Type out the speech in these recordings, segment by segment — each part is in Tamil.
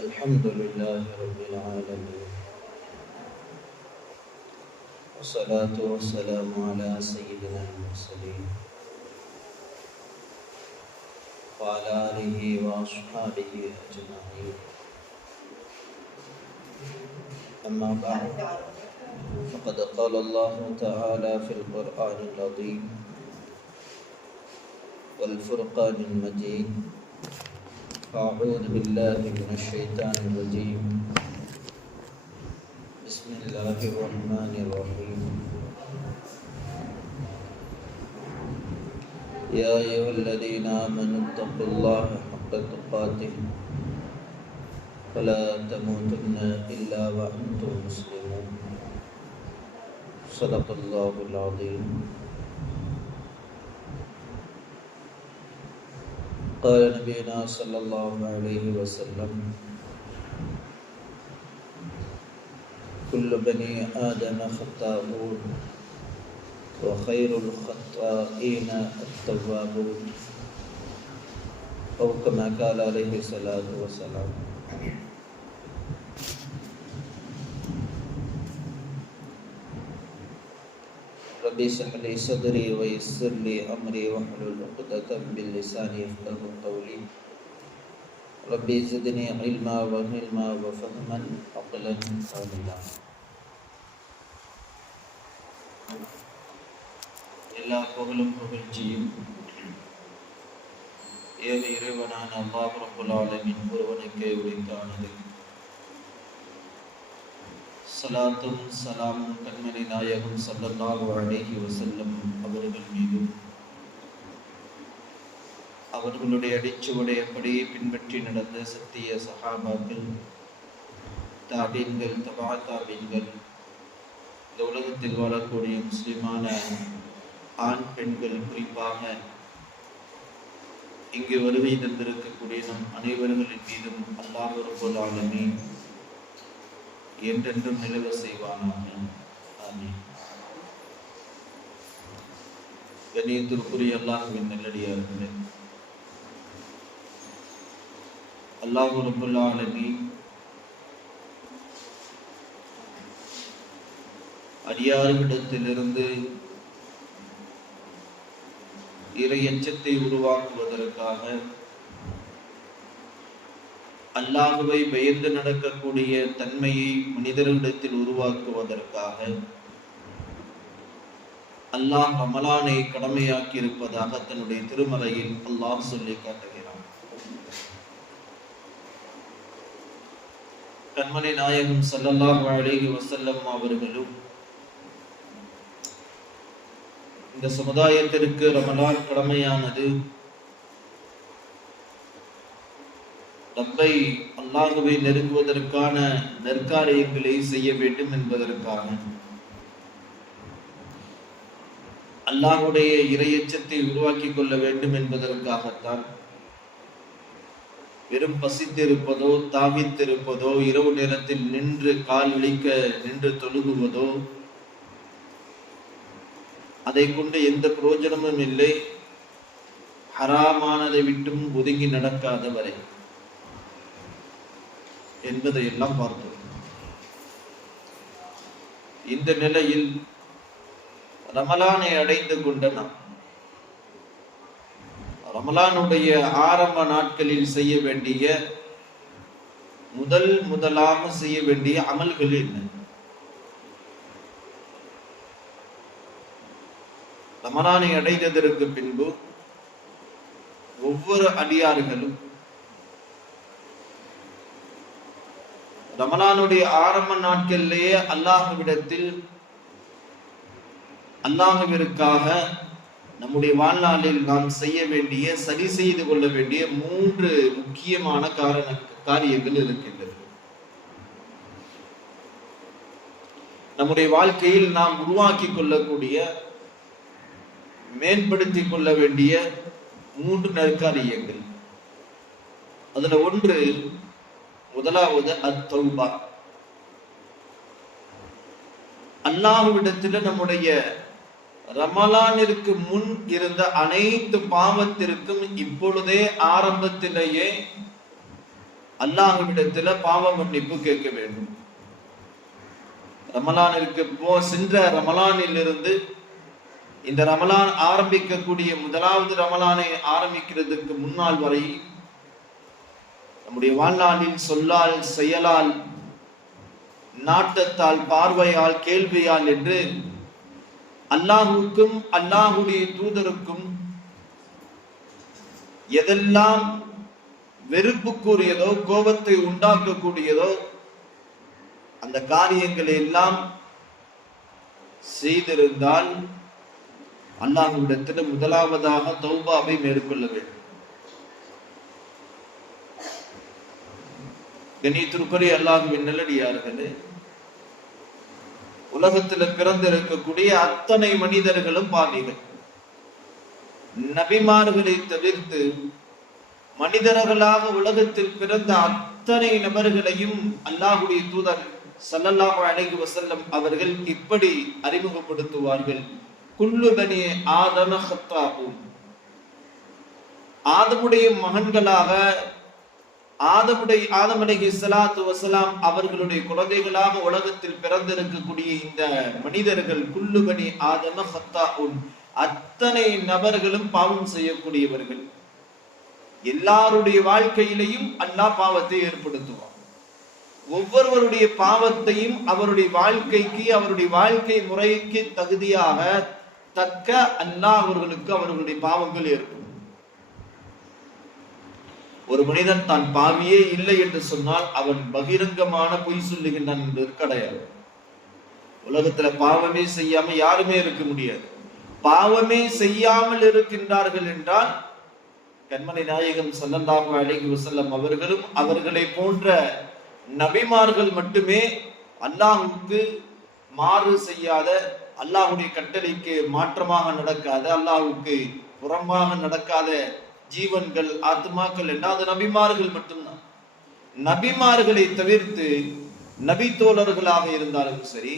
الحمد لله رب العالمين، والصلاة والسلام على سيدنا المرسلين وعلى آله وأصحابه أجمعين. أما بعد، فقد قال الله تعالى في القرآن العظيم والفرقان المجيد: أعوذ بالله من الشيطان الرجيم، بسم الله الرحمن الرحيم. يا أيها الذين آمنوا اتقوا الله حق تقاته ولا تموتن إلا وأنتم مسلمون. صدق الله العظيم. قال نبينا صلى الله عليه وسلم: كل بني آدم خطاؤون وخير الخطائين التوابون، أو كما قال عليه الصلاة والسلام. ربي اشرح لي صدري ويسر لي أمري واحلل عقدة من لساني يفقهوا قولي. ربي زدني علما وحلما وفهما عقلا كاملا. எல்லா புகழும் புகழ்ச்சியும் ஏக இறைவனான அல்லாஹ் ரப்பல் ஆலமீன் ஒருவனுக்கே உரித்தானது. ஸலாத்தும் ஸலாமும் கண்மணி நாயகம் ஸல்லல்லாஹு அலைஹி வஸல்லம் அவர்கள் மீதும், அவர்களுடைய அடிச்சுவடையபடியே பின்பற்றி நடந்த சத்திய சஹாபாக்கள், தாபீன்கள், தபா தாபீன்கள், இந்த உலகத்தில் வாழக்கூடிய முஸ்லிமான ஆண் பெண்கள், குறிப்பாக இங்கு வருகை தந்திருக்கக்கூடிய நம் அனைவர்களின் மீதும் அல்லாஹ் ரப்பல் ஆலமீன் என்றென்றும் நிலவ செய்வானாக. ஆமீன். கண்ணியத்திற்குரிய அல்லாஹ்வின் நல்லடியார்களே, அல்லாஹ் ரப்பல் ஆலமீன் அடியார்களிடத்திலிருந்து இறையச்சத்தை உருவாக்குவதற்காக, அல்லாஹ்வை பயந்து நடக்கக்கூடிய தன்மையை மனிதர்களிடத்தில் உருவாக்குவதற்காக அல்லாஹ் ரமலானை கடமையாக்கி இருப்பதாக தன்னுடைய திருமறையில் அல்லாஹ் சொல்லி காட்டுகிறான். கண்மணி நாயகம் ஸல்லல்லாஹு அலைஹி வஸல்லம் அவர்களும் இந்த சமுதாயத்திற்கு ரமலான் கடமையானது ரப்பை அல்லாஹ்வை நெருங்குவதற்கான நற்காரியங்களை செய்ய வேண்டும் என்பதற்காக, அல்லாஹ்வுடைய இறையச்சத்தை உருவாக்கி கொள்ள வேண்டும் என்பதற்காகத்தான் வெறும் பசித்திருப்பதோ, தாவித்திருப்பதோ, இரவு நேரத்தில் நின்று கால் இழிக்க நின்று தொழுகுவதோ, அதை கொண்டு எந்த பிரயோஜனமும் இல்லை, ஹராமானதை விட்டும் ஒதுங்கி நடக்காத வரை என்பதை எல்லாம் பார்த்தோம். இந்த நிலையில் ரமலானை அடைந்து கொண்ட நாம் ரமலானுடைய ஆரம்ப நாட்களில் செய்ய வேண்டிய முதலாக செய்ய வேண்டிய அமல்கள் என்ன? ரமலானை அடைந்ததற்கு பின்பு ஒவ்வொரு அடியார்களும் ரமலானுடைய ஆரம்ப நாட்களிலேயே அல்லாஹ்விடத்தில் அல்லாஹ்விற்காக நம்முடைய வாழ்நாளில் நாம் செய்ய வேண்டிய, சரி செய்து கொள்ள வேண்டிய 3 முக்கியமான காரியங்கள் இருக்கின்றது. நம்முடைய வாழ்க்கையில் நாம் உருவாக்கி கொள்ளக்கூடிய, மேம்படுத்திக் கொள்ள வேண்டிய 3 நற்காரியங்கள். அதுல ஒன்று, முதலாவது அத்தௌபா. அல்லாஹ்விடத்தில் நம்முடைய ரமலானிற்கு முன் இருந்த அனைத்து பாவத்திற்கும் இப்பொழுதே ஆரம்பத்திலேயே அல்லாஹ்விடத்துல பாவ மன்னிப்பு கேட்க வேண்டும். ரமலானிற்கு சென்ற ரமலானில் இருந்து இந்த ரமலான் ஆரம்பிக்கக்கூடிய முதலாவது ரமலானை ஆரம்பிக்கிறதுக்கு முன்னால் வரை நம்முடைய வாழ்நாளில் சொல்லால், செயலால், நாட்டத்தால், பார்வையால், கேள்வியால் என்று அல்லாஹுக்கும் அல்லாஹுடைய தூதருக்கும் எதெல்லாம் வெறுப்புக்குரியதோ, கோபத்தை உண்டாக்கக்கூடியதோ அந்த காரியங்களை எல்லாம் செய்திருந்தால் அல்லாஹ்விடத்தில் முதலாவதாக தௌபாவை மேற்கொள்ள வேண்டும். கண்ணியத்திற்குரிய அல்லாஹ்வின் நல்லடியார்களே, உலகத்தில் பிறந்திருக்கக்கூடிய அத்தனை மனிதர்களும் பாவிகள். நபிமார்களை தவிர்த்து மனிதர்களாக உலகத்தில் பிறந்த அத்தனை நபர்களையும் அல்லாஹ்வுடைய தூதர் ஸல்லல்லாஹு அலைஹி வஸல்லம் அவர்கள் இப்படி அறிமுகப்படுத்துவார்கள். குல்லு பனி ஆதம ஹத்தாஉன். ஆதமுடைய மகன்களாக ஆதம் அலைஹிஸ்ஸலாத்து வஸலாம் அவர்களுடைய குழந்தைகளாக உலகத்தில் பிறந்திருக்கக்கூடிய இந்த மனிதர்கள் குல்லு பனி ஆதம ஹத்தாஉன், அத்தனை நபர்களும் பாவம் செய்யக்கூடியவர்கள். எல்லாருடைய வாழ்க்கையிலையும் அல்லாஹ் பாவத்தை ஏற்படுத்துவார். ஒவ்வொருவருடைய பாவத்தையும் அவருடைய வாழ்க்கைக்கு, அவருடைய வாழ்க்கை முறைக்கு தகுதியாக தக்க அல்லாஹ் அவர்களுக்கு அவர்களுடைய பாவங்கள் ஏற்படும். ஒரு மனிதன் தான் பாவியே இல்லை என்று சொன்னால் அவன் பகிரங்கமான பொய் சொல்லுகின்றான் என்பது கிடையாது. உலகத்துல பாவமே செய்யாம யாருமே இருக்க முடியாது. பாவமே செய்யாமல் இருக்கின்றார்கள் என்றால் கண்மணி நாயகம் ஸல்லல்லாஹு அலைஹி வஸல்லம் அவர்களும் அவர்களை போன்ற நபிமார்கள் மட்டுமே அல்லாஹ்வுக்கு மாறு செய்யாத, அல்லாஹ்வுடைய கட்டளைக்கு மாற்றமாக நடக்காத, அல்லாஹ்வுக்கு புறம்பாக நடக்காத ஜீவன்கள், ஆத்மாக்கள் என்றால் அது நபிமார்கள் மட்டும்தான். நபிமார்களை தவிர்த்து நபி தோழர்களாக இருந்தாலும் சரி,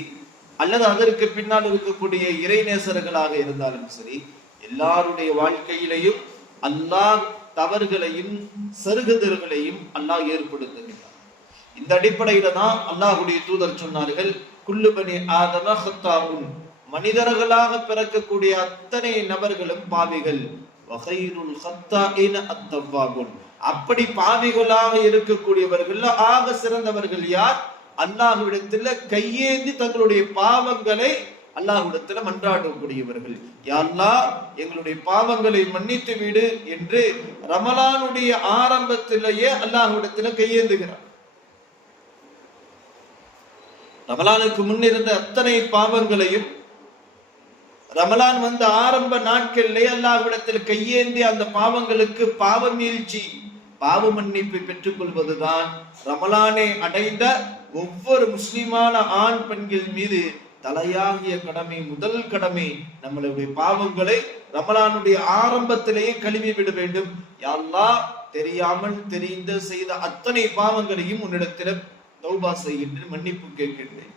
அல்லது அதற்கு பின்னால் இருக்கக்கூடிய இறைநேசர்களாக இருந்தாலும் சரி, எல்லாருடைய வாழ்க்கையிலையும் அல்லாஹ் தவறுகளையும் சருகுதல்களையும் அல்லாஹ் ஏற்படுத்துகிறார். இந்த அடிப்படையில தான் அல்லாஹ்வுடைய தூதர் சொன்னார்கள், குல்லு பனி ஆதம ஹத்தாஉன், மனிதர்களாக பிறக்கக்கூடிய அத்தனை நபர்களும் பாவிகள். வகைருல் ஹத்தாஇன அத்தவ்வாபுன், அப்படி பாவிகளாக இருக்கக்கூடியவர்கள் ஆக சிறந்தவர்கள் யார்? அல்லாஹ்விடத்துல கையேந்தி தங்களுடைய பாவங்களை அல்லாஹ்விடத்துல மன்றாடக்கூடியவர்கள். யா அல்லாஹ், எங்களுடைய பாவங்களை மன்னித்து விடு என்று ரமலானுடைய ஆரம்பத்திலேயே அல்லாஹ்விடத்துல கையேந்துகிறார். ரமலானுக்கு முன்னிருந்த அத்தனை பாவங்களையும் ரமலான் வந்த ஆரம்ப நாட்களிலே அல்லாஹ்விடத்தில் கையேந்தி அந்த பாவங்களுக்கு பாவ மீழ்ச்சி, பாவ மன்னிப்பை பெற்றுக் கொள்வதுதான் ரமலானை அடைந்த ஒவ்வொரு முஸ்லிமான ஆண் பெண்கள் மீது தலையாகிய கடமை, முதல் கடமை. நம்மளுடைய பாவங்களை ரமலானுடைய ஆரம்பத்திலேயே கழுவி விட வேண்டும். யா அல்லாஹ், தெரியாமல் தெரிந்து செய்த அத்தனை பாவங்களையும் உன்னிடத்தில் தௌபா செய்கின்றேன், மன்னிப்பு கேட்கின்றேன்.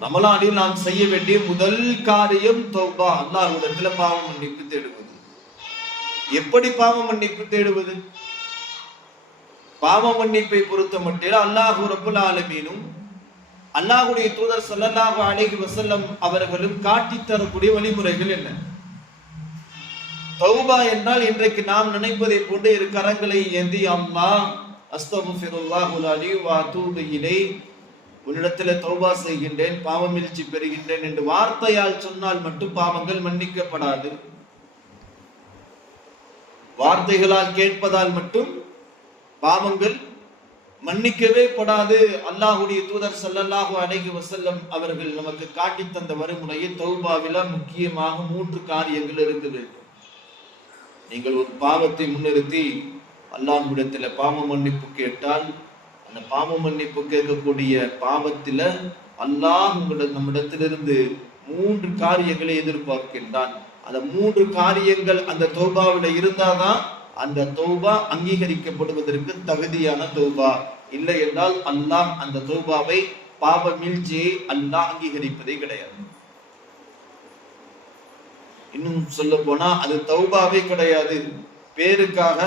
ரமலானில் நாம் செய்ய வேண்டிய முதல் காரியம் தௌபா, அல்லாஹ்விடத்துல பாவ மன்னிப்பு தேடுவது. எப்படி பாவ மன்னிப்பு தேடுவது? பாவ மன்னிப்பை பொறுத்த மட்டும் அல்லாஹ் ரப்புல் ஆலமீனும் அல்லாஹ்வுடைய தூதர் ஸல்லல்லாஹு அலைஹி வஸல்லம் அவர்களும் காட்டி தரக்கூடிய வழிமுறைகள் என்ன? தௌபா என்றால் இன்றைக்கு நாம் நினைப்பதை போன்று இரு கரங்களை ஏந்தி அல்லாஹ் அஸ்தக்ஃபிருல்லாஹுல் அலீம் வ அதூபு இலைஹ், உன்னிடத்துல தௌபா செய்கின்றேன், பாவ மீழ்ச்சி பெறுகின்றேன் என்று வார்த்தையால் சொன்னால் மட்டும் பாவங்கள் மன்னிக்கப்படாது. வார்த்தைகளால் கேட்பதால் மட்டும் பாவங்கள் மன்னிக்கவே படாது. அல்லாஹ்வுடைய தூதர் ஸல்லல்லாஹு அலைஹி வஸல்லம் அவர்கள் நமக்கு காட்டி தந்த வழிமுறையில் தௌபாவில முக்கியமாக 3 காரியங்கள் இருக்க வேண்டும். நீங்கள் ஒரு பாவத்தை முன்னிறுத்தி அல்லாஹ்விடத்துல பாவ மன்னிப்பு கேட்டால், அந்த பாவ மன்னிப்பு கேட்கக்கூடிய பாவத்தில அல்லாஹ் நம்மிடத்திலிருந்து 3 காரியங்களை எதிர்பார்க்கின்றான். அந்த 3 காரியங்கள் அந்த தௌபாவில இருந்தாதான் அந்த தௌபா அங்கீகரிக்கப்படுவதற்கு தகுதியான தௌபா. இல்லை என்றால் அல்லாஹ் அந்த தௌபாவை, பாவ மீழ்ச்சியை அல்லாஹ் அங்கீகரிப்பதே கிடையாது. இன்னும் சொல்ல போனா அது தௌபாவே கிடையாது. பேருக்காக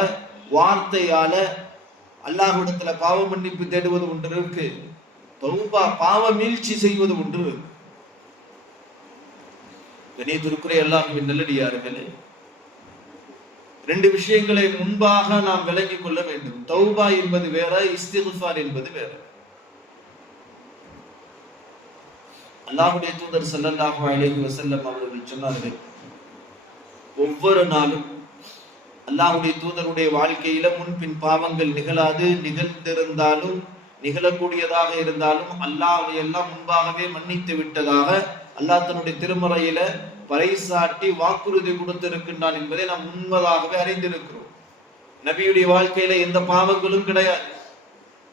வார்த்தையால அல்லாஹ்விடத்துல பாவ மன்னிப்பு தேடுவது ஒன்று இருக்கு, தௌபா பாவ மீழ்ச்சி செய்வது ஒன்று. கணியத்திற்குரிய அல்லாஹ்வின் நல்லடியார்களே, ரெண்டு விஷயங்களை முன்பாக நாம் விளங்கிக் கொள்ள வேண்டும். தௌபா என்பது வேற, இஸ்திக்ஃபார் என்பது வேற. அல்லாஹ்வுடைய தூதர் ஸல்லல்லாஹு அலைஹி வஸல்லம் அவர்கள் சொன்னார்கள், ஒவ்வொரு நாளும் அல்லாஹ்வுடைய தூதருடைய வாழ்க்கையில முன்பின் பாவங்கள் நிகழாது, நிகழ்ந்திருந்தாலும் நிகழக்கூடியதாக இருந்தாலும் அல்லாஹ் எல்லாம் முன்பாகவே மன்னித்து விட்டதாக அல்லாஹ் தன்னுடைய திருமறையில பறைசாட்டி வாக்குறுதி கொடுத்திருக்கின்றான் என்பதை நாம் முன்பதாகவே அறிந்திருக்கிறோம். நபியுடைய வாழ்க்கையில எந்த பாவங்களும் கிடையாது,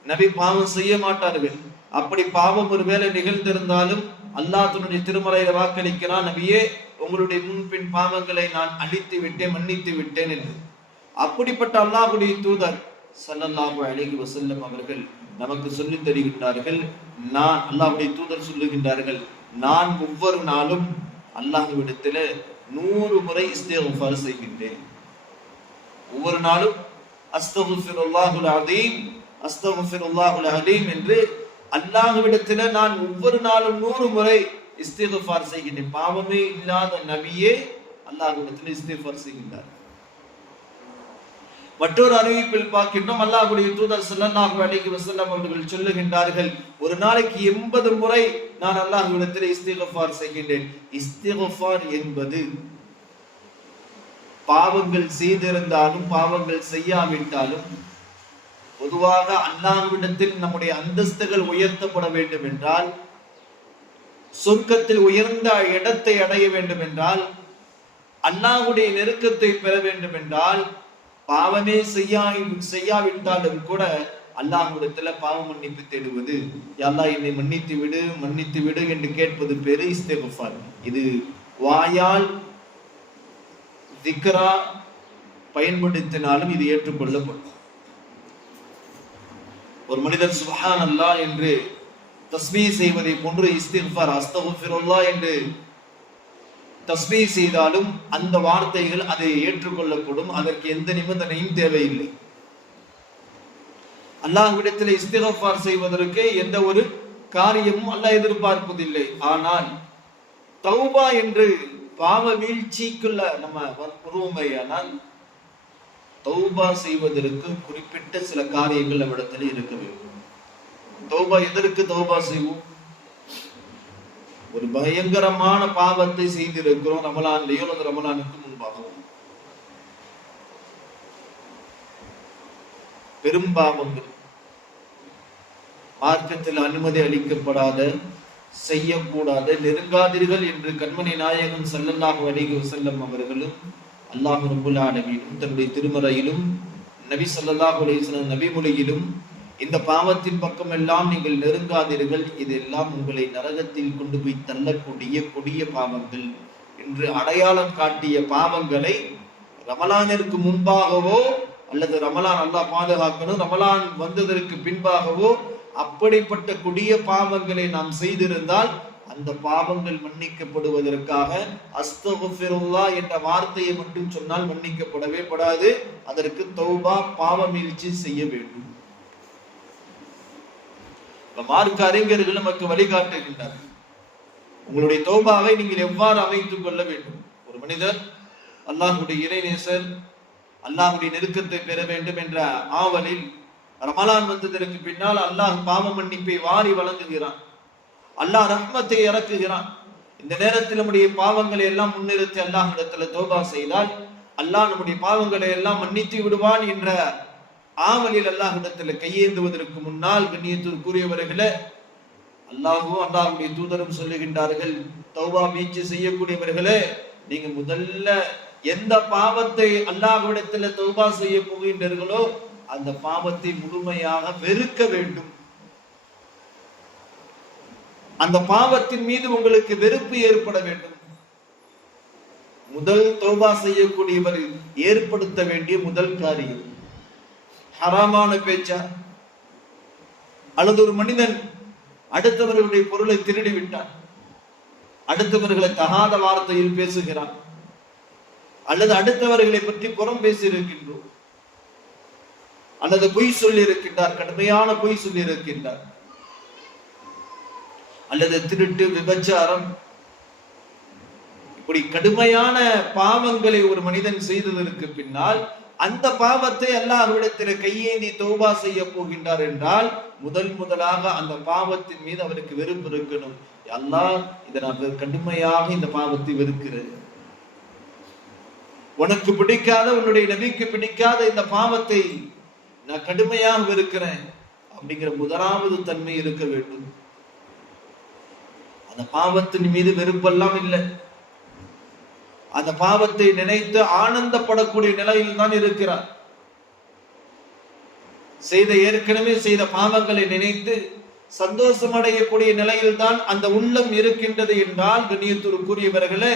நபி பாவம் செய்ய மாட்டார்கள். அப்படி பாவம் ஒருவேளை நிகழ்ந்திருந்தாலும் அல்லாஹ் தன்னுடைய திருமறையில வாக்களிக்கிறான், நபியே உங்களுடைய முன்பின் பாவங்களை நான் அழித்து விட்டேன், மன்னித்து விட்டேன் என்று. அப்படிப்பட்ட அல்லாஹ்வுடைய தூதர் ஸல்லல்லாஹு அலைஹி வஸல்லம் அவர்கள் நமக்கு சொல்லி தருகின்றார்கள், நான் அல்லாஹ்வுடைய தூதர் சொல்லுகின்றார்கள், நான் ஒவ்வொரு நாளும் அல்லாஹ்விடத்திலே 100 முறை இஸ்திக்ஃபார் செய்கின்றேன். ஒவ்வொரு நாளும் அஸ்தக்ஃபிருல்லாஹுல் அஸீம் அஸ்தக்ஃபிருல்லாஹுல் அலீம் என்று அல்லாஹ்விடத்திலே நான் ஒவ்வொரு நாளும் 100 முறை இஸ்திக்ஃபார் செய்கின்றேன். பாவமே இல்லாத நபியே அல்லாஹ்விடத்திலே இஸ்திக்ஃபார் செய்கின்றார். மற்றொரு அறிவிப்பில் பார்க்கின்றோம், அல்லாஹ்வுடைய தூதர் ஸல்லல்லாஹு அலைஹி வஸல்லம் அவர்கள் சொல்லுகின்றார்கள், ஒரு நாளைக்கு 80 முறை நான் அல்லாஹ்விடத்தில் இஸ்திக்ஃபார் செய்கின்றேன். இஸ்திக்ஃபார் என்பது பாவங்கள் செய்திருந்தாலும் பாவங்கள் செய்யாவிட்டாலும் பொதுவாக அல்லாஹ்விடத்தில் நம்முடைய அந்தஸ்துகள் உயர்த்தப்பட வேண்டும் என்றால், சொர்க்கத்தில் உயர்ந்த இடத்தை அடைய வேண்டும் என்றால், அல்லாஹ்வுடைய நெருக்கத்தை பெற வேண்டும் என்றால், பாவமே செய்யாவிட்டாலும் கூட அல்லாஹ்விடத்துல பாவ மன்னிப்பு தேடுவது, யா அல்லாஹ் என்னை மன்னித்து விடு என்று கேட்பது பேரு இஸ்திக்ஃபார். இது வாயால் திக்ரா பயன்படுத்தினாலும் இது ஏற்றுக்கொள்ளப்படும். ஒரு மனிதர் சுப்ஹானல்லாஹ் என்று தஸ்பீஹ் செய்வதை போன்று இஸ்திக்ஃபார் அஸ்தக்ஃபிருல்லாஹ் என்று தஸ்பீஹ் செய்தாலும் அந்த வார்த்தைகள் அதை ஏற்றுக்கொள்ளப்படும். அதற்கு எந்த நிபந்தனையும் தேவையில்லை. அல்லாஹ்விடத்தில் இஸ்திக்ஃபார் செய்வதற்கு எந்த ஒரு காரியமும் அல்லாஹ் எதிர்பார்ப்பதில்லை. ஆனால் தௌபா என்று பாவ வீழ்ச்சிக்குள்ள நம்ம வருவோமேயானால் தௌபா செய்வதற்கு குறிப்பிட்ட சில காரியங்கள் நம்மிடத்தில் இருக்க வேண்டும். தௌபா எதற்கு தௌபா செய்வோம்? ஒரு பயங்கரமான பாவத்தை செய்திருக்கிறோம் ரமலான்லயோ அல்லது ரமலானுக்கு முன்பாகவும், பெரும் பாவங்கள், மார்க்கத்தில் அனுமதி அளிக்கப்படாத, செய்யக்கூடாத, நெருங்காதீர்கள் என்று கண்மணி நாயகம் ஸல்லல்லாஹு அலைஹி வஸல்லம் அவர்களும் அல்லாஹ் ரப்புல் ஆலமீனும் தன்னுடைய திருமறையிலும் நபி ஸல்லல்லாஹு அலைஹி வஸல்லம் நபி மொழியிலும் இந்த பாவத்தின் பக்கம் எல்லாம் நீங்கள் நெருங்காதீர்கள், இதெல்லாம் உங்களை நரகத்தில் கொண்டு போய் தள்ளக்கூடிய கொடிய பாவங்கள் என்று அடையாளம் காட்டிய பாவங்களை ரமலானிற்கு முன்பாகவோ அல்லது ரமலான் அல்லாஹ் பாதுகாக்கணும் ரமலான் வந்ததற்கு பின்பாகவோ அப்படிப்பட்ட கொடிய பாவங்களை நாம் செய்திருந்தால் அந்த பாவங்கள் மன்னிக்கப்படுவதற்காக அஸ்தக்ஃபிருல்லாஹ் என்ற வார்த்தையை மட்டும் சொன்னால் மன்னிக்கப்படவே படாது. அதற்கு தௌபா பாவ மீழ்ச்சி செய்ய வேண்டும். மார்க்க அறிஞர்கள் நமக்கு வழிகாட்டுகின்றார்கள், உங்களுடைய தௌபாவை நீங்கள் எவ்வாறு அமைத்துக் கொள்ள வேண்டும். ஒரு மனிதர் அல்லாஹ்வுடைய இறைநேசர், அல்லாஹ்வுடைய நெருக்கத்தை பெற வேண்டும் என்ற ஆவலில் ரமலான் வந்ததற்கு பின்னால் அல்லாஹ் பாவ மன்னிப்பை வாரி வழங்குகிறான், அல்லாஹ் ரஹ்மத்தை இறக்குகிறான். இந்த நேரத்தில் நம்முடைய பாவங்களை எல்லாம் முன்னிறுத்தி அல்லாஹ்விடத்துல தௌபா செய்தால் அல்லாஹ் நம்முடைய பாவங்களை எல்லாம் மன்னித்து விடுவான் என்ற ஆவலில் அல்லாஹ்விடத்துல கையேந்துவதற்கு முன்னால் கண்ணியத்திற்குரியவர்களே, அல்லாஹ்வும் அல்லாஹ்வுடைய தூதரும் சொல்லுகின்றார்கள், தௌபா மீட்சி செய்யக்கூடியவர்களே, நீங்க முதல்ல எந்த பாவத்தை அல்லாஹ்விடத்துல தௌபா செய்ய போகின்றீர்களோ அந்த பாவத்தை முழுமையாக வெறுக்க வேண்டும். அந்த பாவத்தின் மீது உங்களுக்கு வெறுப்பு ஏற்பட வேண்டும். முதல் தௌபா செய்யக்கூடியவர் ஏற்படுத்த வேண்டிய முதல் காரியம் ஹராமான பேச்சா, அல்லது ஒரு மனிதன் அடுத்தவர்களுடைய பொருளை திருடி விட்டான், அடுத்தவர்களை தகாத வார்த்தையில் பேசுகிறான், அல்லது அடுத்தவர்களை பற்றி புறம் பேசி இருக்கின்றோம், அல்லது பொய் சொல்லி இருக்கின்றார், கடுமையான பொய் சொல்லி இருக்கின்றார், அல்லது திருட்டு, விபச்சாரம், இப்படி கடுமையான பாவங்களை ஒரு மனிதன் செய்ததற்கு பின்னால் அந்த பாவத்தை அல்லாஹ்விடத்தில் கையேந்தி தௌபா செய்ய போகின்றார் என்றால் முதலாக அந்த பாவத்தின் மீது அவருக்கு வெறுப்பு இருக்கணும். அல்லாஹ் இதை நான் கடுமையாக இந்த பாவத்தை வெறுக்கிறேன், உனக்கு பிடிக்காத, உன்னுடைய நபிக்கு பிடிக்காத இந்த பாவத்தை நான் கடுமையாக வெறுக்கிறேன் அப்படிங்கிற முதலாவது தன்மை இருக்க வேண்டும். அந்த பாவத்தின் மீது வெறுப்பெல்லாம் இல்லை, அந்த பாவத்தை நினைத்து ஆனந்தப்படக்கூடிய நிலையில் தான் இருக்கிறார். ஏற்கனவே செய்த பாவங்களை நினைத்து சந்தோஷம் அடையக்கூடிய நிலையில் தான் அந்த உள்ளம் இருக்கின்றது என்றால், கண்ணியத்திற்குரியவர்களே,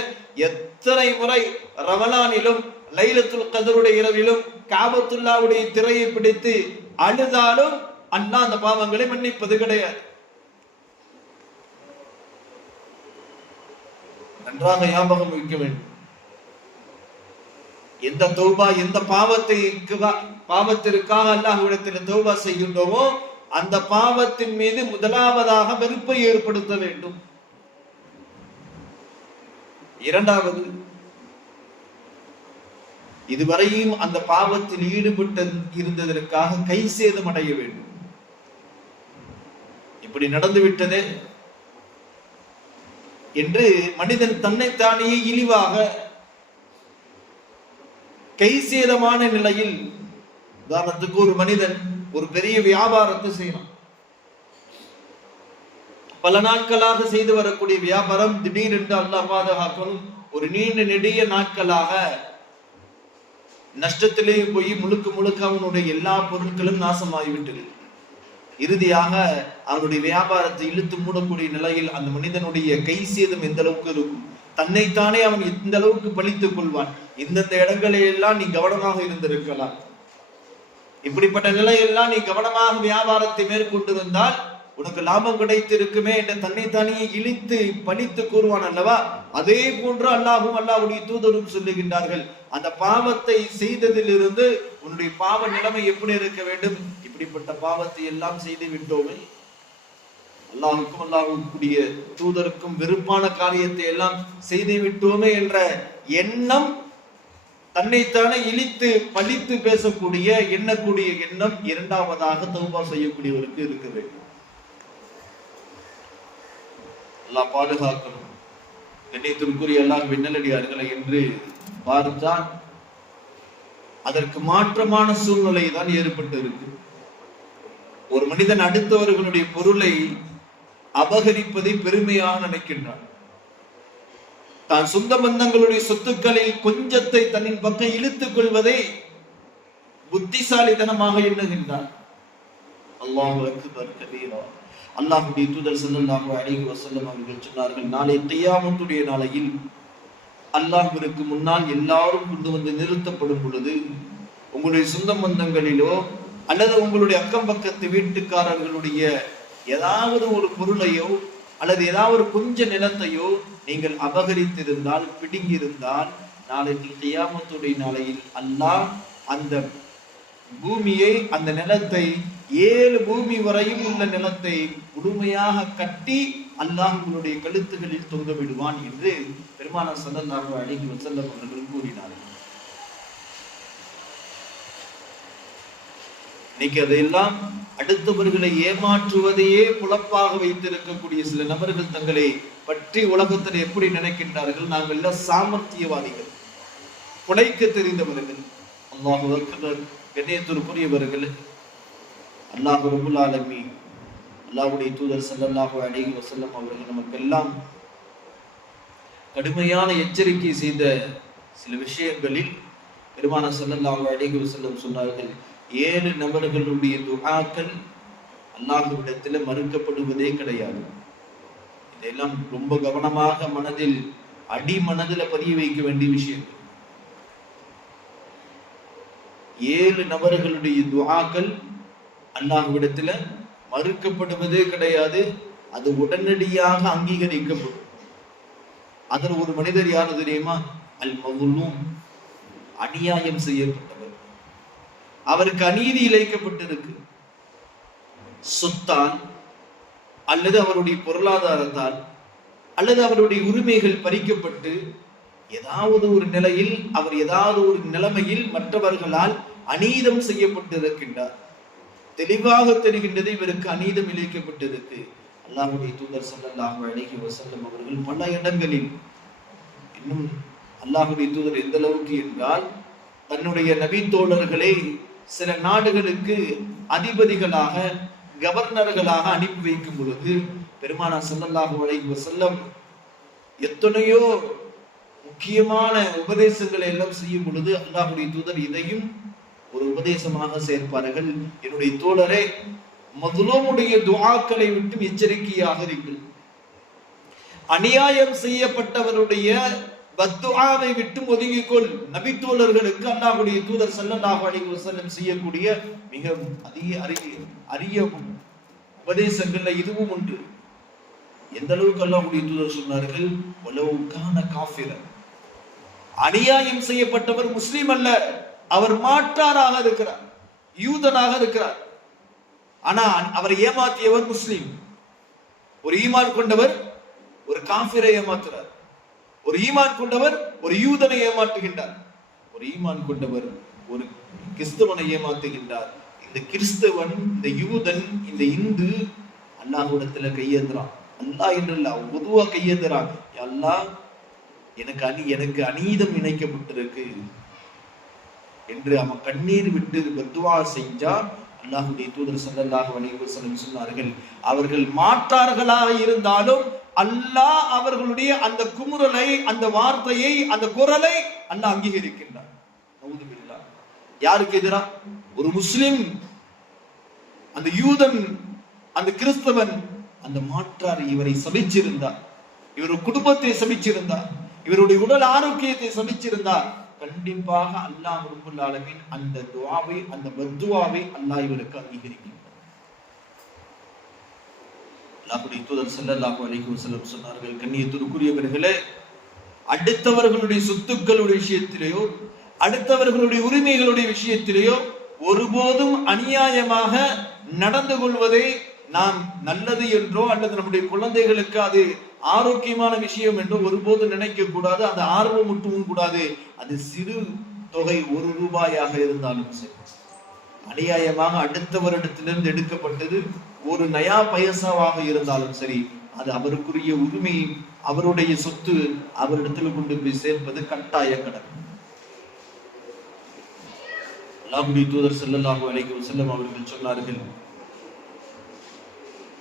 எத்தனை முறை ரமலானிலும் லைலத்துல் கத்ருடைய இரவிலும் காபத்துல்லாவுடைய திரையை பிடித்து அழுதாலும் அல்லாஹ் அந்த பாவங்களை மன்னிப்பது கிடையாது. நன்றாக ஞாபகம் வைக்க வேண்டும். எந்த தௌபா, எந்த பாவத்திற்காக அல்லாஹ்விடத்தில் தௌபா செய்கின்றோமோ அந்த பாவத்தின் மீது முதலாவதாக வெறுப்பை ஏற்படுத்த வேண்டும். இரண்டாவது, இதுவரையும் அந்த பாவத்தில் ஈடுபட்டு இருந்ததற்காக கை சேதம் அடைய வேண்டும். இப்படி நடந்துவிட்டது என்று மனிதன் தன்னைத்தானே இழிவாக கை சேதமான நிலையில், உதாரணத்துக்கு ஒரு மனிதன் ஒரு பெரிய வியாபாரத்தை செய்யலாம், பல நாட்களாக செய்து வரக்கூடிய வியாபாரம் திடீரென்று அல்லாஹ் பாதுகாக்கணும் ஒரு நீண்ட நெடிய நாட்களாக நஷ்டத்திலே போய் முழுக்க அவனுடைய எல்லா பொருட்களும் நாசமாகிவிட்டது. இறுதியாக அவனுடைய வியாபாரத்தை இழுத்து மூடக்கூடிய நிலையில் அந்த மனிதனுடைய கை சேதம் எந்த அளவுக்கு இருக்கும், தன்னைத்தானே அவன் எந்த அளவுக்கு பழித்துக் கொள்வான். இந்தந்த இடங்களை எல்லாம் நீ கவனமாக இருந்திருக்கலாம், இப்படிப்பட்ட நிலையெல்லாம் நீ கவனமாக வியாபாரத்தை மேற்கொண்டிருந்தால் உனக்கு லாபம் கிடைத்திருக்குமே என்ற தன்னைத்தானே இழித்து பழித்து கூறுவான் அல்லவா? அதே போன்று அல்லாஹும் அல்லாஹ்வுடைய தூதரும் சொல்லுகின்றார்கள், அந்த பாவத்தை செய்ததிலிருந்து உன்னுடைய பாவ நிலைமை எப்படி இருக்க வேண்டும்? இப்படிப்பட்ட பாவத்தை எல்லாம் செய்து விட்டோமே, அல்லாஹுக்கும் அல்லாஹ்வுடைய தூதருக்கும் வெறுப்பான காரியத்தை எல்லாம் செய்து விட்டோமே என்ற எண்ணம், தன்னைத்தானே இழித்து பழித்து பேசக்கூடிய எண்ணக்கூடிய எண்ணம் இரண்டாவதாக தௌபா செய்யக்கூடியவருக்கு இருக்க வேண்டும். அல்லாஹ் பாதுகாக்கணும். கண்ணியத்திற்குரிய அல்லாஹ் விண்ணலடியார்களை என்று பார்த்தால் அதற்கு மாற்றமான சூழ்நிலை தான் ஏற்பட்டு இருக்கு. ஒரு மனிதன் அடுத்தவர்களுடைய பொருளை அபகரிப்பதை பெருமையாக நினைக்கின்றான். தான் சொந்த பந்தங்களுடைய சொத்துக்களில் கொஞ்சத்தை தன்னின் பக்கம் இழுத்துக் கொள்வதை புத்திசாலித்தனமாக எண்ணுகின்றான். அல்லாஹு அக்பர் கபீரா. அல்லாஹ்வுடைய தூதர் ஸல்லல்லாஹு அலைஹி வஸல்லம் அவர்கள் சொன்னார்கள், நாளை கியாமத்துடைய நாளையில் அல்லாஹ்விற்கு முன்னால் எல்லாரும் கொண்டு வந்து நிறுத்தப்படும் பொழுது உங்களுடைய சொந்த பந்தங்களிலோ அல்லது உங்களுடைய அக்கம் பக்கத்து வீட்டுக்காரர்களுடைய ஏதாவது ஒரு பொருளையோ அல்லது ஏதாவது கொஞ்ச நிலத்தையோ நீங்கள் அபகரித்திருந்தால், பிடுங்கியிருந்தால், நாளைக்கு கியாமத்துடைய நாளையில் அல்லாஹ் அந்த பூமியை, அந்த நிலத்தை, 7 பூமி வரையும் உள்ள நிலத்தை முழுமையாக கட்டி அல்லாஹ் உங்களுடைய கழுத்துகளில் தொங்க விடுவான் என்று பெருமானார் ஸல்லல்லாஹு அலைஹி வஸல்லம் அவர்கள் கூறினார்கள். இன்னைக்கு அதையெல்லாம் அடுத்தவர்களை ஏமாற்றுவதையே புலப்பாக வைத்திருக்கக்கூடிய சில நபர்கள் தங்களை பற்றி உலகத்தில் எப்படி நினைக்கின்றார்கள்? நாங்கள் எல்லாம் சாமர்த்தியவாதிகள், புழைக்க தெரிந்தவர்கள். அல்லாஹு அக்பர். கண்ணியத்திற்குரியவர்கள், அல்லாஹ் ரப்பல் ஆலமீன், அல்லாஹ்வுடைய தூதர் ஸல்லல்லாஹு அலைஹி வஸல்லம் அவர்கள் நமக்கெல்லாம் கடுமையான எச்சரிக்கை செய்த சில விஷயங்களில் பெருமானார் ஸல்லல்லாஹு அலைஹி வஸல்லம் சொன்னார்கள், 7 நபர்களுடைய துஆக்கள் அல்லாஹ்விடத்தில் மறுக்கப்படுவதே கிடையாது. இதெல்லாம் ரொம்ப கவனமாக மனதில் மனதில் பதிய வைக்க வேண்டிய விஷயம். 7 நபர்களுடைய துஆக்கள் அல்லாஹ்விடத்தில் மறுக்கப்படுவதே கிடையாது, அது உடனடியாக அங்கீகரிக்கப்படும். அதில் ஒரு மனிதர் யாரு தெரியுமா? அல் மظلوم, அநியாயம் செய்யப்பட்டவர், அவருக்கு அநீதி இழைக்கப்பட்டிருக்கு. சொத்தால் அல்லது அவருடைய பொருளாதாரத்தால் அல்லது அவருடைய உரிமைகள் பறிக்கப்பட்டு ஏதாவது ஒரு நிலையில் அவர் ஏதாவது ஒரு நிலைமையில் மற்றவர்களால் அநீதம் செய்யப்பட்டிருக்கின்றார். தெளிவாக தெரிகின்றது இவருக்கு அநீதம் இழைக்கப்பட்டிருக்கு. அல்லாஹ்வுடைய தூதர் ஸல்லல்லாஹு அலைஹி வஸல்லம் அவர்கள் பல இடங்களில், இன்னும் அல்லாஹ்வுடைய தூதர் எந்த அளவுக்கு என்றால் தன்னுடைய நபி தோழர்களை சில நாடுகளுக்கு அதிபதிகளாக கவர்னர்களாக அனுப்பி வைக்கும் பொழுது பெருமானார் ஸல்லல்லாஹு அலைஹி வஸல்லம் எத்தனையோ முக்கியமான உபதேசங்களை எல்லாம் செய்யும் பொழுது அல்லாஹ்வுடைய தூதர் இதையும் ஒரு உபதேசமாக சேர்ப்பார்கள். என்னுடைய தோழரே, மதுலூமுடைய துஆக்களை விட்டு எச்சரிக்கையாக இருங்கள். அநியாயம் செய்யப்பட்டவருடைய பத்துஆவை விட்டு ஒதுங்கிக்கொள். நபி தோழர்களுக்கு அல்லாஹ்வுடைய தூதர் ஸல்லல்லாஹு அலைஹி வஸல்லம் செய்யக்கூடிய மிக அரிய உபதேசங்கள்ல இதுவும் ஒன்று. எந்த அளவுக்கு அல்லாஹ்வுடைய தூதர் சொன்னார்கள், வலவு கான காஃபிரன், அநியாயம் செய்யப்பட்டவர் முஸ்லிம் அல்ல, அவர் மாற்றாராக இருக்கிறார், யூதனாக இருக்கிறார். ஆனா அவரை ஏமாற்றியவர் முஸ்லிம். ஒரு ஈமான் கொண்டவர் ஒரு காஃபிரை ஏமாற்றுறார், ஒரு ஈமான் கொண்டவர் ஒரு யூதனை ஏமாற்றுகின்றார், ஒரு ஈமான் கொண்டவர் ஒரு கிறிஸ்தவனை ஏமாற்றுகின்றார். இந்த கிறிஸ்தவன், இந்த யூதன், இந்த இந்து அல்லாஹ்விடத்துல கையேந்துறான். அல்லாஹ் என்று இல்ல, பொதுவா கையேந்துறான். அல்லாஹ் எனக்கு அநீதம் இணைக்கப்பட்டிருக்கு என்று அவன் கண்ணீர் விட்டு பத்துவா செஞ்சா அல்லாஹ்வுடைய தூதர் ஸல்லல்லாஹு அலைஹி வஸல்லம் சொன்னார்கள், அவர்கள் மாற்றார்களாக இருந்தாலும் அல்லாஹ் அவர்களுடைய அந்த குமுறலை, அந்த வார்த்தையை, அந்த குரலை அல்லாஹ் அங்கீகரிக்கின்றார். நவுதுபில்லாஹ். யாருக்கு எதிரா? ஒரு முஸ்லிம், அந்த யூதன், அந்த கிறிஸ்தவன், அந்த மாற்றார் இவரை சபிச்சிருந்தார், இவர் குடும்பத்தை சபிச்சிருந்தார், இவருடைய உடல் ஆரோக்கியத்தை சபிச்சிருந்தார், கண்டிப்பாக அல்லாஹ் ரப்பல் ஆலமீன் அந்த துஆவை, அந்த பத்துஆவை அல்லாஹ் இவருக்கு அங்கீகரிக்கின்றார். அல்லாஹ்வுடைய தூதர் ஸல்லல்லாஹு அலைஹி வஸல்லம் சொன்னார்கள், கண்ணியத்திற்குரியவர்களே, அடுத்தவர்களுடைய சொத்துக்களுடைய விஷயத்திலேயோ அடுத்தவர்களுடைய உரிமைகளுடைய விஷயத்திலேயோ ஒருபோதும் அநியாயமாக நடந்து கொள்வதை நாம் நல்லது என்றோ அல்லது நம்முடைய குழந்தைகளுக்கு அது ஆரோக்கியமான விஷயம் என்றோ ஒருபோதும் நினைக்க கூடாது. அந்த ஆர்வம் மட்டும் கூடாது. அது சிறு தொகை, 1 ரூபாயாக இருந்தாலும் சரி, அநியாயமாக அடுத்தவரிடத்திலிருந்து எடுக்கப்பட்டது 1 நயா பைசாவாக இருந்தாலும் சரி, அது அவருக்குரிய உரிமை, அவருடைய சொத்து, அவரிடத்தில் கொண்டு போய் சேர்ப்பது கட்டாய கடமை. அல்லாஹ்வுடைய தூதர் ஸல்லல்லாஹு அலைஹி வஸல்லம் அவர்கள் சொன்னார்கள்,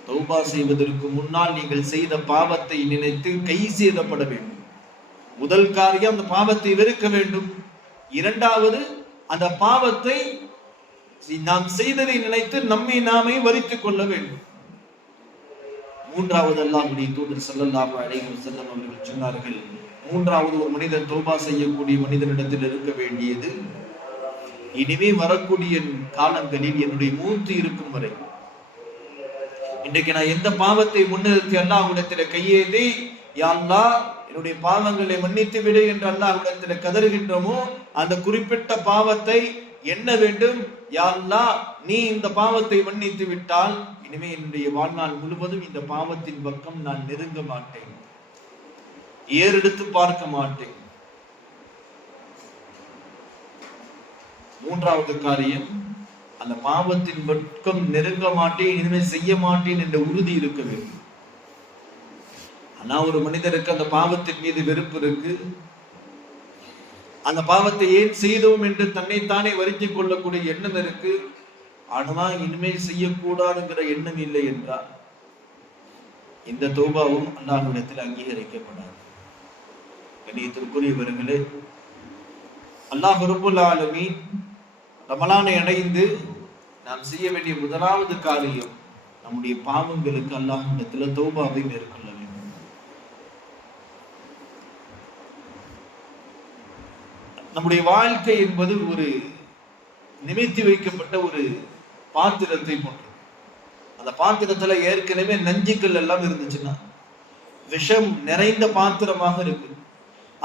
தௌபா செய்வதற்கு முன்னால் நீங்கள் செய்த பாவத்தை நினைத்து கை சேதப்பட வேண்டும். முதல் காரியம் அந்த பாவத்தை வெறுக்க வேண்டும். இரண்டாவது, அந்த பாவத்தை நாம் செய்ததை நினைத்து நம்மை நாமே வரித்துக் கொள்ள வேண்டும். மூன்றாவது, அல்லாஹ்வுடைய தூதர் ஸல்லல்லாஹு அலைஹி வஸல்லம் அவர்கள் சொன்னார்கள், மூன்றாவது ஒரு மனிதன் தௌபா செய்யக்கூடிய மனிதனிடத்தில் இருக்க வேண்டியது, இனிமே வரக்கூடிய காலங்களில் என்னுடைய மூத்து இருக்கும் வரை, இன்றைக்கு நான் எந்த பாவத்தை முன்னிறுத்தி அல்லாஹ்விடத்திலே கையேந்தி யா அல்லாஹ் என்னுடைய பாவங்களை மன்னித்து விடு என்று அல்லாஹ்விடத்திலே கதறுகின்றோமோ, அந்த குறிப்பிட்ட பாவத்தை என்ன வேண்டும், யா அல்லாஹ் நீ இந்த பாவத்தை மன்னித்து விட்டால் இனிமே என்னுடைய வாழ்நாள் முழுவதும் இந்த பாவத்தின் பக்கம் நான் நெருங்க மாட்டேன், ஏறெடுத்து பார்க்க மாட்டேன். மூன்றாவது காரியம், அந்த பாவத்தின் பக்கம் நெருங்க மாட்டேன், இனிமேல் செய்ய மாட்டேன் என்ற உறுதி இருக்க வேண்டும். ஆனா ஒரு மனிதருக்கு அந்த பாவத்தின் மீது வெறுப்பு இருக்கு, அந்த பாவத்தை ஏன் செய்தோம் என்று தன்னைத்தானே வருத்திக் கொள்ளக்கூடிய எண்ணம் இருக்கு. ஆனா இனிமேல் செய்யக்கூடாதுங்கிற எண்ணம் இல்லை என்றால் இந்த தௌபாவும் அல்லாஹ்விடத்தில் அங்கீகரிக்கப்படாது. கண்ணியத்திற்குரியவர்களே, அல்லாஹ் ரப்பல் ஆலமீன் ரமலானை அடைந்து நாம் செய்ய வேண்டிய முதலாவது காரியம், நம்முடைய பாவங்களுக்கு அல்லாஹ்விடத்தில் தௌபாவை மேற்கொள்ள வேண்டும். நம்முடைய வாழ்க்கை என்பது ஒரு நிமித்தி வைக்கப்பட்ட ஒரு பாத்திரத்தை போன்றது. அந்த பாத்திரத்துல ஏற்கனவே நஞ்சுக்கள் எல்லாம் இருந்துச்சுன்னா, விஷம் நிறைந்த பாத்திரமாக இருக்கு,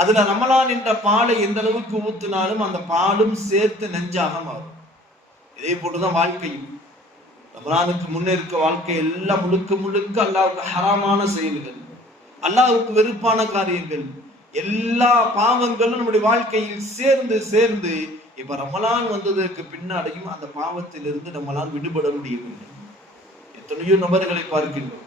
அதுல ரமலான் என்ற பாலை எந்த அளவுக்கு ஊத்தினாலும் அந்த பாலும் சேர்த்து நெஞ்சாக மாறும். இதே போட்டுதான் வாழ்க்கையும். ரமலானுக்கு முன்னே இருக்க வாழ்க்கை எல்லாம் முழுக்க முழுக்க அல்லாஹ்வுக்கு ஹராமான செயல்கள், அல்லாஹ்வுக்கு வெறுப்பான காரியங்கள், எல்லா பாவங்களும் நம்முடைய வாழ்க்கையில் சேர்ந்து சேர்ந்து இப்ப ரமலான் வந்ததற்கு பின்னாடியும் அந்த பாவத்திலிருந்து நம்மளால் விடுபட முடியவில்லை. எத்தனையோ நபர்களை பார்க்கின்றோம்.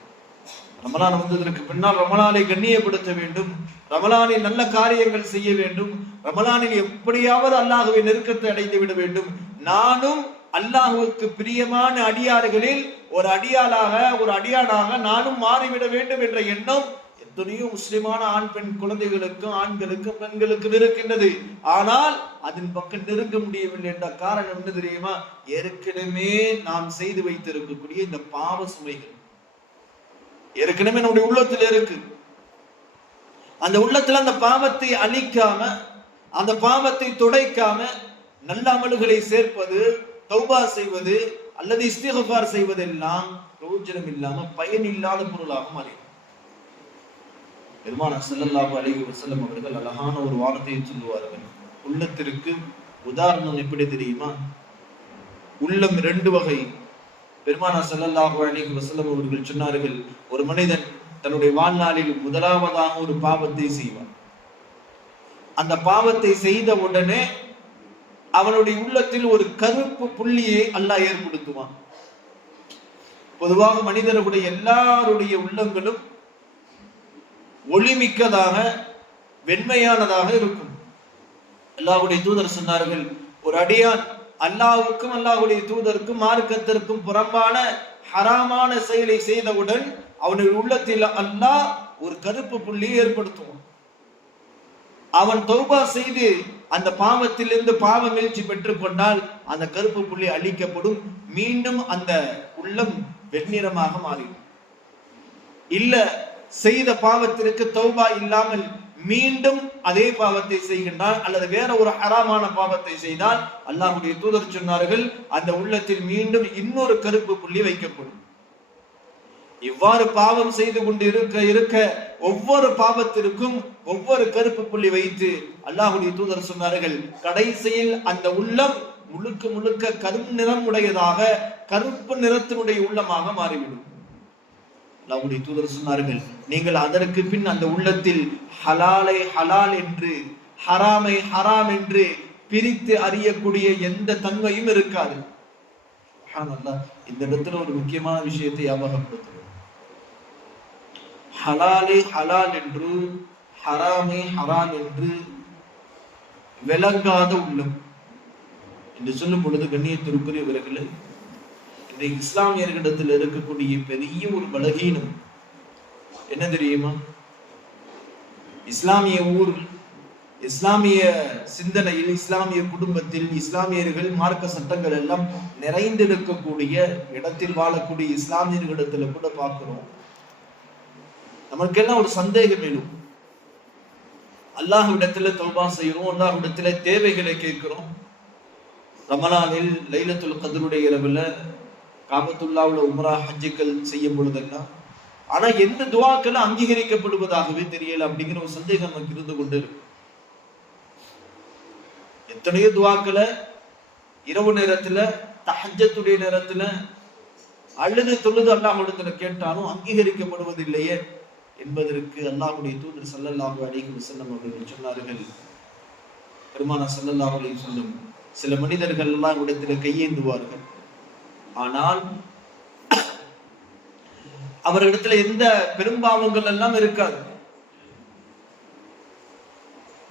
ரமலான் வந்ததற்கு பின்னால் ரமலானை கண்ணியப்படுத்த வேண்டும், ரமலானில் நல்ல காரியங்கள் செய்ய வேண்டும், ரமலானில் எப்படியாவது அல்லாஹ்வை நெருக்கத்தை அடைந்து விட வேண்டும், நானும் அல்லாஹ்வுக்கு பிரியமான அடியார்களில் ஒரு அடியானாக நானும் மாறிவிட வேண்டும் என்ற எண்ணம் எத்தனையோ முஸ்லிமான ஆண் பெண் குழந்தைகளுக்கும் ஆண்களுக்கும் பெண்களுக்கும் இருக்கின்றது. ஆனால் அதன் பக்கம் நெருங்க முடியவில்லை என்ற காரணம் என்ன தெரியுமா? ஏற்கனவே நாம் செய்து வைத்திருக்கக்கூடிய இந்த பாவ சுமைகள் ஏற்கனவே நம்முடைய உள்ளத்தில் இருக்கு. அந்த உள்ளத்துல அந்த பாவத்தை அழிக்காம, அந்த பாவத்தை துடைக்காம நல்ல அமல்களை சேர்ப்பது, தௌபா செய்வது அல்லது இஸ்திக்ஃபார் செய்வதெல்லாம் பிரயோஜனம் இல்லாம பயனில்லாத பொருளாக மாறி. பெருமானார் ஸல்லல்லாஹு அலைஹி வஸல்லம் அவர்கள் அழகான ஒரு வார்த்தையை சொல்லுவார்கள். உள்ளத்திற்கு உதாரணம் எப்படி தெரியுமா? உள்ளம் 2 வகை. பெருமானார் ஸல்லல்லாஹு அலைஹி வஸல்லம் அவர்கள் சொன்னார்கள், ஒரு மனிதன் தன்னுடைய வாழ்நாளில் முதலாவதாக ஒரு பாவத்தை செய்வான். அந்த பாவத்தை செய்த உடனே அவனுடைய உள்ளத்தில் ஒரு கருப்பு புள்ளியை அல்லாஹ் ஏற்படுத்துவான். பொதுவாக மனிதர்களுடைய எல்லாருடைய உள்ளங்களும் ஒளிமிக்கதாக வெண்மையானதாக இருக்கும். அல்லாஹ்வுடைய தூதர் சொன்னார்கள், ஒரு அடியான் அல்லாஹ்வுக்கும் அல்லாஹ்வுடைய தூதருக்கும் மார்க்கத்திற்கும் புறம்பான ஹராமான செயலை செய்தவுடன் அவனுடைய உள்ளத்தில் அல்லாஹ் ஒரு கருப்பு புள்ளியை ஏற்படுத்துவான். அவன் தௌபா செய்து அந்த பாவத்திலிருந்து பாவ மீழ்ச்சி பெற்றுக் கொண்டால் அந்த கருப்பு புள்ளி அழிக்கப்படும், மீண்டும் அந்த உள்ளம் வெண்ணிறமாக மாறிடும். இல்ல செய்த பாவத்திற்கு தௌபா இல்லாமல் மீண்டும் அதே பாவத்தை செய்கின்றான் அல்லது வேற ஒரு ஹராமான பாவத்தை செய்தால் அல்லாஹ்வுடைய தூதர் சொன்னார்கள், அந்த உள்ளத்தில் மீண்டும் இன்னொரு கருப்பு புள்ளி வைக்கப்படும். இவ்வாறு பாவம் செய்து கொண்டு இருக்க ஒவ்வொரு பாவத்திற்கும் ஒவ்வொரு கருப்பு புள்ளி வைத்து அல்லாஹ்வுடைய தூதர் சொன்னார்கள், கடைசியில் அந்த உள்ளம் முழுக்க முழுக்க கரும் நிறம் உடையதாக கருப்பு நிறத்தினுடைய உள்ளமாக மாறிவிடும். அல்லாஹ்வுடைய தூதர் சொன்னார்கள், நீங்கள் அதற்கு பின் அந்த உள்ளத்தில் ஹலாலை ஹலால் என்று ஹராமை ஹராம் என்று பிரித்து அறியக்கூடிய எந்த தன்மையும் இருக்காது. சுப்ஹானல்லாஹ். இந்த இடத்துல ஒரு முக்கியமான விஷயத்தை ஞாபகப்படுத்துகிறோம். ஹலாலை ஹலால் என்று ஹராமை ஹராம் என்று விளங்காத உள்ளம் என்று சொல்லும் பொழுது கண்ணியத்திற்குரியவர்களே, இந்த இஸ்லாமியர்களிடத்தில் இருக்கக்கூடிய பெரிய ஒரு பலகீனம் என்ன தெரியுமா? இஸ்லாமிய ஊர், இஸ்லாமிய சிந்தனையில், இஸ்லாமிய குடும்பத்தில் இஸ்லாமியர்கள் மார்க்க சட்டங்கள் எல்லாம் நிறைந்திருக்கக்கூடிய இடத்தில் வாழக்கூடிய இஸ்லாமியர்களிடத்துல கூட பார்க்கிறோம், நமக்கெல்லாம் ஒரு சந்தேகம் எழும். அல்லாஹ்விடத்துல தௌபா செய்யறோம், அல்லாஹ்விடத்துல தேவைகளை கேட்கிறோம். ரமலானில் லைலத்துல் கத்ருடைய இரவுல காபத்துல்லாவுல உம்ரா ஹஜ்ஜுகள் செய்யும் பொழுதெல்லாம், ஆனா எந்த துஆக்களும் அங்கீகரிக்கப்படுவதாகவே தெரியல அப்படிங்கிற ஒரு சந்தேகம் நமக்கு இருந்து கொண்டு இருக்கு. எத்தனையோ துஆக்களை இரவு நேரத்துல தஹஜ்ஜுடைய நேரத்துல அழுது தொழுது அல்லாஹ்விடத்துல கேட்டாலும் அங்கீகரிக்கப்படுவதில்லையே என்பதற்கு அல்லாஹ்வுடைய தூதர் ஸல்லல்லாஹு அலைஹி வஸல்லம் அவர்கள் சொன்னார்கள். பெருமானார் ஸல்லல்லாஹு அலைஹி வஸல்லம், சில மனிதர்கள் அல்லாஹ்விடத்துல கையேந்துவார்கள், ஆனால் அவர்களிடத்துல எந்த பெரும்பாவங்கள் எல்லாம் இருக்காது,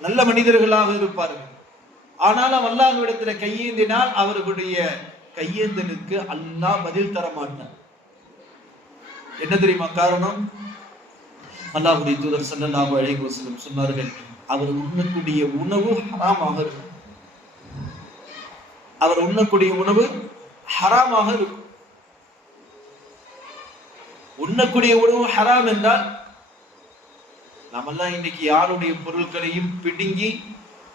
நல்ல மனிதர்களாக இருப்பார்கள். ஆனாலும் அல்லாஹ்விடத்துல கையேந்தினால் அவர்களுடைய கையேந்தலுக்கு அல்லாஹ் பதில் தர மாட்டார். என்ன தெரியுமா காரணம்? அல்லாஹ்வுடைய தூதர் ஸல்லல்லாஹு அலைஹி வஸல்லம் சொன்னார்கள், அவர் உண்ணக்கூடிய உணவு ஹராமாக இருக்கும். அவர் உண்ணக்கூடிய உணவு ஹராமாக இருக்கும். உண்ணக்கூடிய உணவு ஹராம் என்றால் நாமெல்லாம் இன்னைக்கு யாருடைய பொருட்களையும் பிடுங்கி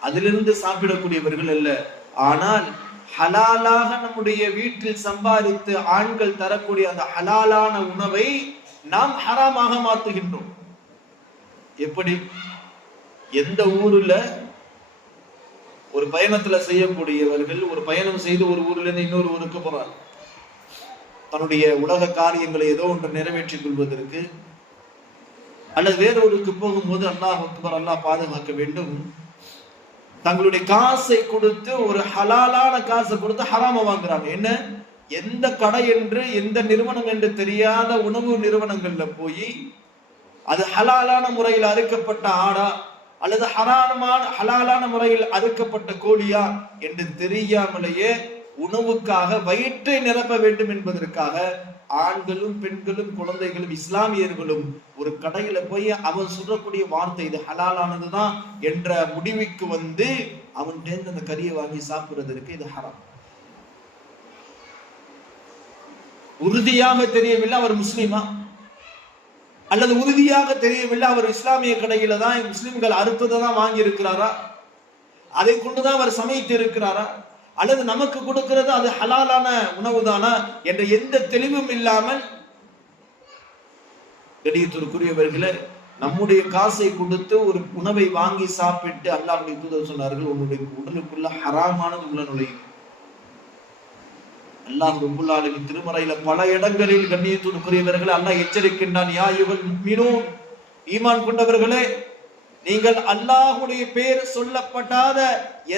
அதிலிருந்து சாப்பிடக்கூடியவர்கள் அல்ல. ஆனால் ஹலாலாக நம்முடைய வீட்டில் சம்பாதித்து ஆண்கள் தரக்கூடிய அந்த ஹலாலான உணவை நாம் ஹராமாக மாற்றுகின்றோம். எப்படி? எந்த ஊர்ல ஒரு பயணத்துல செய்யக்கூடியவர்கள் ஒரு பயணம் செய்து ஒரு ஊர்ல இருந்து இன்னொரு ஊருக்கு போறாங்க, தன்னுடைய உலக காரியங்களை ஏதோ ஒன்று நிறைவேற்றிக் கொள்வதற்கு அல்லது வேறொருக்கு போகும்போது அல்லாஹ் அக்பர், அல்லாஹ் பாதுகாக்க வேண்டும், தங்களுடைய காசை கொடுத்து ஒரு ஹலாலான காசை கொடுத்து ஹராம வாங்குறாங்க. என்ன, எந்த கடை என்று எந்த நிறுவனம் என்று தெரியாத உணவு நிறுவனங்கள்ல போய் அது ஹலாலான முறையில் அறுக்கப்பட்ட ஆடா அல்லது ஹலாலான முறையில் அறுக்கப்பட்ட கோழியா என்று தெரியாமலேயே உணவுக்காக வயிற்றை நிரப்ப வேண்டும் என்பதற்காக ஆண்களும் பெண்களும் குழந்தைகளும் இஸ்லாமியர்களும் ஒரு கடையில போய் அவன் சொல்லக்கூடிய வார்த்தை இது ஹலாலானதுதான் என்ற முடிவுக்கு வந்து அவன் அந்த கறியை வாங்கி சாப்பிடுறதற்கு இது ஹராம். உறுதியாக தெரியவில்லை அவர் முஸ்லிமா, அல்லது உறுதியாக தெரியவில்லை அவர் இஸ்லாமிய கடையில தான் முஸ்லிம்கள் அறுத்ததை தான் வாங்கி இருக்கிறாரா, அதை கொண்டுதான் அவர் சமைத்து இருக்கிறாரா, அல்லது நமக்கு கொடுக்கிறது அது ஹலாலான உணவு தானா என்ற எந்த தெளிவும் இல்லாமல் கண்ணியத்திற்குரியவர்களே, நம்முடைய காசை கொடுத்து ஒரு உணவை வாங்கி சாப்பிட்டு அல்லாஹ்வுடைய தூதர் சொன்னார்கள், உன்னுடைய உடலுக்குள்ள ஹராமானது உள்ள நுழையும். அல்லாஹ் ரப்பல் ஆலமீன் திருமறையில பல இடங்களில் கண்ணியத்திற்குரியவர்களே அல்லாஹ் எச்சரிக்கின்றான், யா அய்யுஹல் முஃமினூன், ஈமான் கொண்டவர்களே, நீங்கள் அல்லாஹ்வுடைய பெயர் சொல்லப்படாத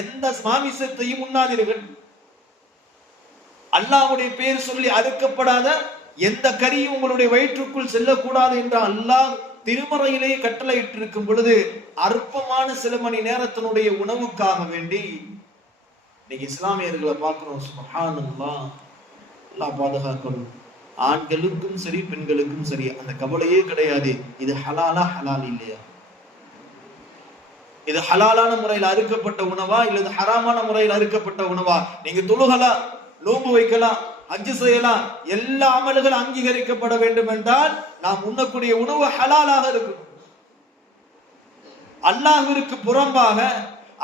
எந்த மாமிசத்தையும் உண்ணாதீர்கள். அல்லாஹ்வுடைய பெயர் சொல்லி அறுக்கப்படாத எந்த கறியும் உங்களுடைய வயிற்றுக்குள் செல்லக்கூடாது என்று அல்லாஹ் திருமறையிலேயே கட்டளையிட்டிருக்கும் பொழுது அற்பமான சில மணி நேரத்தினுடைய உணவுக்காக வேண்டி இன்னைக்கு இஸ்லாமியர்களை பார்க்கிறோம். சுப்ஹானல்லாஹ், அல்லாஹ் பாதுகாக்கணும். ஆண்களுக்கும் சரி பெண்களுக்கும் சரி அந்த கவலையே கிடையாது, இது ஹலாலா ஹலால் இல்லையா, இது ஹலாலான முறையில் அறுக்கப்பட்ட உணவா இல்லது ஹராமான முறையில் அறுக்கப்பட்ட உணவா. நீங்க தொழுகலாம், நோன்பு வைக்கலாம், ஹஜ் செய்யலாம், எல்லா அமல்களும் அங்கீகரிக்கப்பட வேண்டும் என்றால் நாம் உண்ணக்கூடிய உணவு ஹலாலாக இருக்கும். அல்லாஹ்விற்கு புறம்பாக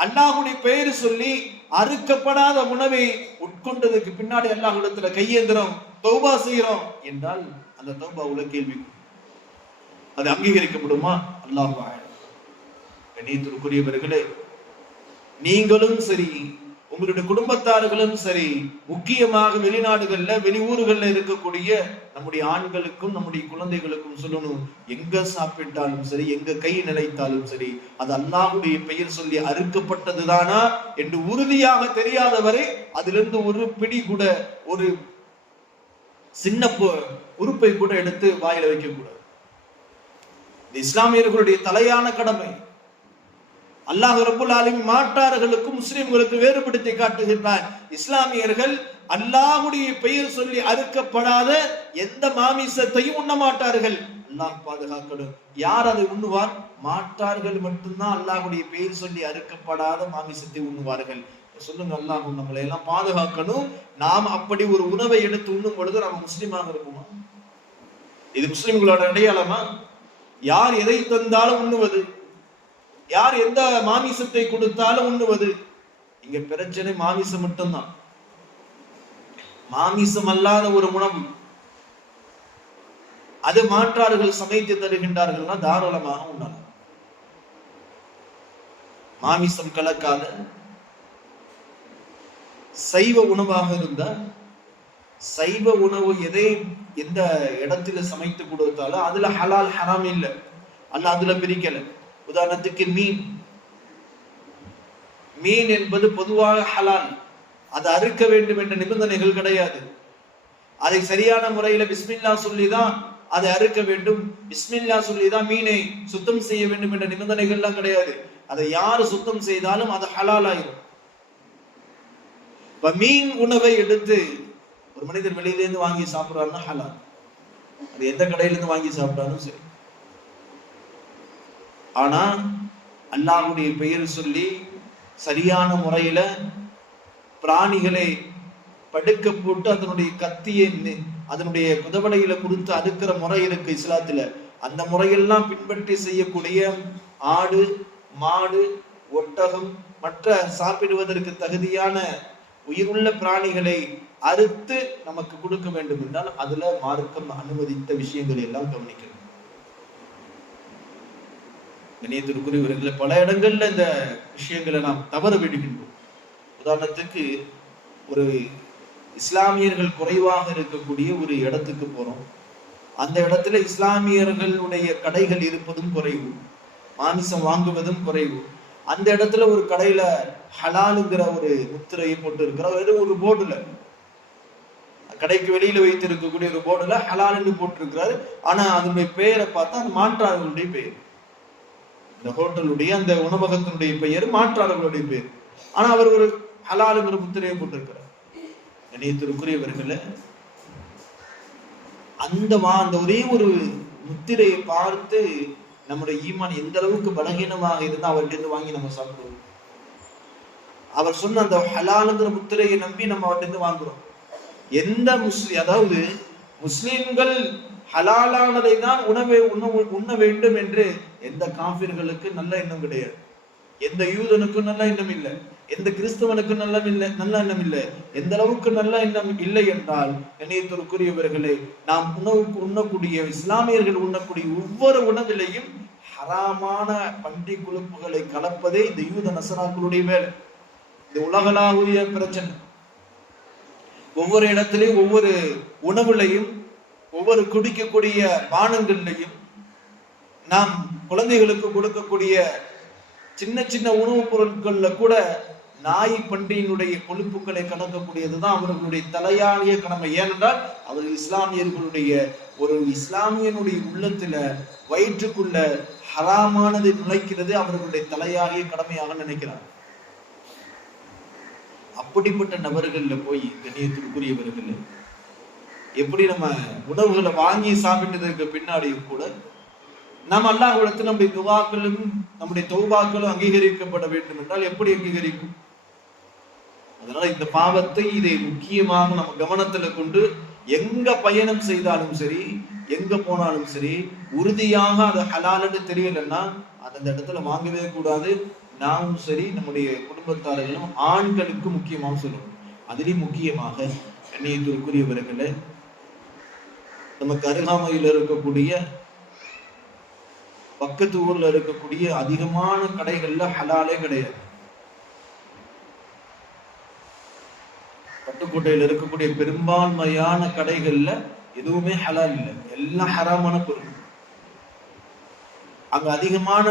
அல்லாஹ்வுடைய பெயர் சொல்லி அறுக்கப்படாத உணவை உட்கொண்டதுக்கு பின்னாடி அல்லாஹ்விடத்துல கையேந்திரம் தௌபா செய்யறோம் என்றால் அந்த தௌபா உள்ள கேள்வி, அது அங்கீகரிக்கப்படுமா? அல்லாஹ் கண்ணியத்திற்குரியவர்களே, நீங்களும் சரி உங்களுடைய குடும்பத்தார்களும் சரி, முக்கியமாக வெளிநாடுகள்ல வெளியூர்கள்ல இருக்கக்கூடிய நம்முடைய ஆண்களுக்கும் நம்முடைய குழந்தைகளுக்கும் சொல்லணும், எங்க சாப்பிட்டாலும் சரி எங்க கை நிலைத்தாலும் சரி அது அல்லாஹ்வுடைய பெயர் சொல்லி அறுக்கப்பட்டதுதானா என்று உறுதியாக தெரியாதவரை அதிலிருந்து ஒரு பிடி கூட ஒரு சின்ன உறுப்பை கூட எடுத்து வாயில வைக்க கூடாது. இது இஸ்லாமியர்களுடைய தலையான கடமை. அல்லாஹ் ரப்பல் ஆலமீன் மாட்டார்களுக்கும் முஸ்லிம்களுக்கு வேறுபடுத்தி காட்டுகிறார். இஸ்லாமியர்கள் அல்லாஹ்வுடைய பெயர் சொல்லி அறுக்கப்படாத எந்த மாமிசத்தையும் உண்ண மாட்டார்கள். அல்லாஹ் பாதுகாக்கணும். யார் அதை உண்ணுவார்? மாட்டார்கள் மட்டும்தான் அல்லாஹ்வுடைய பெயர் சொல்லி அறுக்கப்படாத மாமிசத்தை உண்ணுவார்கள். சொல்லுங்க, அல்லாஹ் நம்மளை எல்லாம் பாதுகாக்கணும். நாம் அப்படி ஒரு உணவை எடுத்து உண்ணும் பொழுது நாம் முஸ்லிமாக இருக்குமா? இது முஸ்லிம்களோட அடையாளமா? யார் எதை தந்தாலும் உண்ணுவது, யார் எந்த மாமிசத்தை கொடுத்தாலும் உண்ணுவது. இங்க பிரச்சனை மாமிசம் மட்டும்தான். மாமிசம் அல்லாத ஒரு உணவு அது மாற்றார்கள் சமைத்து தருகின்றார்கள்னா தாராளமாக உண்ணலாம். மாமிசம் கலக்காத சைவ உணவாக இருந்தா, சைவ உணவு எதை எந்த இடத்துல சமைத்து கொடுத்தாலும் அதுல ஹலால் ஹராம் இல்லை, அல்ல அதுல பிரிக்கல. உதாரணத்துக்கு மீன் என்பது பொதுவாக ஹலால், அது அறுக்க வேண்டும் என்ற நிபந்தனைகள் கிடையாது. அதை சரியான முறையில பிஸ்மில்லா சொல்லிதான் அதை அறுக்க வேண்டும், பிஸ்மில்லா சொல்லிதான் மீனை சுத்தம் செய்ய வேண்டும் என்ற நிபந்தனைகள்லாம் கிடையாது. அதை யாரு சுத்தம் செய்தாலும் அது ஹலால் ஆயிரும். மீன் உணவை எடுத்து ஒரு மனிதர் வெளியிலேருந்து வாங்கி சாப்பிடுறாருன்னா ஹலால், அது எந்த கடையில இருந்து வாங்கி சாப்பிட்டாலும் சரி. ஆனா அல்லாஹ்வுடைய பெயர் சொல்லி சரியான முறையில பிராணிகளை படுக்க போட்டு அதனுடைய கத்தியை அதனுடைய குதவடையில கொடுத்து அறுக்கிற முறை இருக்கு இஸ்லாத்துல. அந்த முறையெல்லாம் பின்பற்றி செய்யக்கூடிய ஆடு, மாடு, ஒட்டகம் மற்ற சாப்பிடுவதற்கு தகுதியான உயிருள்ள பிராணிகளை அறுத்து நமக்கு கொடுக்க வேண்டும் என்றால் அதுல மார்க்கம் அனுமதித்த விஷயங்கள் எல்லாம் கவனிக்கணும். கண்ணியத்திற்குரியவர்களை பல இடங்கள்ல இந்த விஷயங்களை நாம் தவற விடுகின்றோம். உதாரணத்துக்கு ஒரு இஸ்லாமியர்கள் குறைவாக இருக்கக்கூடிய ஒரு இடத்துக்கு போறோம். அந்த இடத்துல இஸ்லாமியர்களுடைய கடைகள் இருப்பதும் குறைவு, மாமிசம் வாங்குவதும் குறைவு. அந்த இடத்துல ஒரு கடையில ஹலாலுங்கிற ஒரு முத்திரையை போட்டு இருக்கிற வெறும் ஒரு போர்டுல, கடைக்கு வெளியில வைத்து இருக்கக்கூடிய ஒரு போர்டுல ஹலால் என்று போட்டிருக்கிறாரு. ஆனா அதனுடைய பெயரை பார்த்தா அது மாற்றாளர்களுடைய பெயர். இந்த ஹோட்டலுடைய அந்த உணவகத்தினுடைய பெயர் மாற்றாளர்களுடைய பெயர். ஆனா அவர் ஒரு ஹலாலுங்கிற முத்திரையை போட்டிருக்கிறார். கண்ணியத்திற்குரியவர்களே, அந்த ஒரே ஒரு முத்திரையை பார்த்து நம்முடைய ஈமான் எந்த அளவுக்கு பலகீனமாக இருந்தா அவர்கிட்ட வாங்கி நம்ம சாப்பிடுவோம். அவர் சொன்ன அந்த ஹலாலுங்கிற முத்திரையை நம்பி நம்ம அவர்கிட்ட வாங்குறோம். எந்த அதாவது முஸ்லிம்கள் ஹலாலானதை தான் உண்ண வேண்டும் என்று எந்த காஃபிர்களுக்கு நல்ல எண்ணம் கிடையாது, எந்த யூதனுக்கும் நல்ல எண்ணம் இல்லை, எந்த கிறிஸ்தவனுக்கு நல்ல எண்ணம் இல்லை. எந்த அளவுக்கு நல்ல எண்ணம் இல்லை என்றால், கண்ணியத்திற்குரியவர்களே, நாம் உண்ணக்கூடிய இஸ்லாமியர்கள் உண்ணக்கூடிய ஒவ்வொரு உணவிலையும் ஹராமான பன்றி கொழுப்புகளை கலப்பதே இந்த யூத நசராக்களுடைய வேலை. இந்த உலகளாவிய பிரச்சனை. ஒவ்வொரு இடத்திலையும் ஒவ்வொரு உணவுலையும் ஒவ்வொரு குடிக்கக்கூடிய பானங்கள்லையும் நாம் குழந்தைகளுக்கு கொடுக்கக்கூடிய சின்ன சின்ன உணவுப் பொருட்கள்ல கூட நாய் பன்றியினுடைய கொழுப்புகளை கலக்கக்கூடியதுதான் அவர்களுடைய தலையாய கடமை. ஏனென்றால் அவர்கள் இஸ்லாமியர்களுடைய ஒரு இஸ்லாமியனுடைய உள்ளத்துல வயிற்றுக்குள்ள ஹராமானது நுழைக்கிறது அவர்களுடைய தலையாய கடமையாக நினைக்கிறார். அப்படிப்பட்ட நபர்கள்ல போய் கண்ணியத்திற்குரியவர்கள் எப்படி நம்ம உணவுகளை வாங்கி சாப்பிட்டதற்கு பின்னாடியும் கூட நாம் அல்லாஹ்விடத்தில் நம்முடைய துவாக்களும் நம்முடைய தௌபாக்களும் அங்கீகரிக்கப்பட வேண்டும் என்றால் எப்படி அங்கீகரிக்கும்? அதனால இந்த பாவத்தை இதை முக்கியமாக நம்ம கவனத்துல கொண்டு எங்க பயணம் செய்தாலும் சரி, எங்க போனாலும் சரி, உறுதியாக அது ஹலால்னு தெரியலன்னா அந்த இடத்துல வாங்கவே கூடாது. நாமும் சரி, நம்முடைய குடும்பத்தார்களும் ஆண்களுக்கு முக்கியமாக சொல்லணும். அதிலும் முக்கியமாக கண்ணியத்திற்குரியவர்களே, நமக்கு அருகாமையில் இருக்கக்கூடிய பக்கத்து ஊர்ல இருக்கக்கூடிய அதிகமான கடைகள்ல ஹலாலே கிடையாது. பட்டுக்கோட்டையில இருக்கக்கூடிய பெரும்பான்மையான கடைகள்ல எதுவுமே ஹலால் இல்லை, எல்லாம் ஹராமான பொருள். அங்க அதிகமான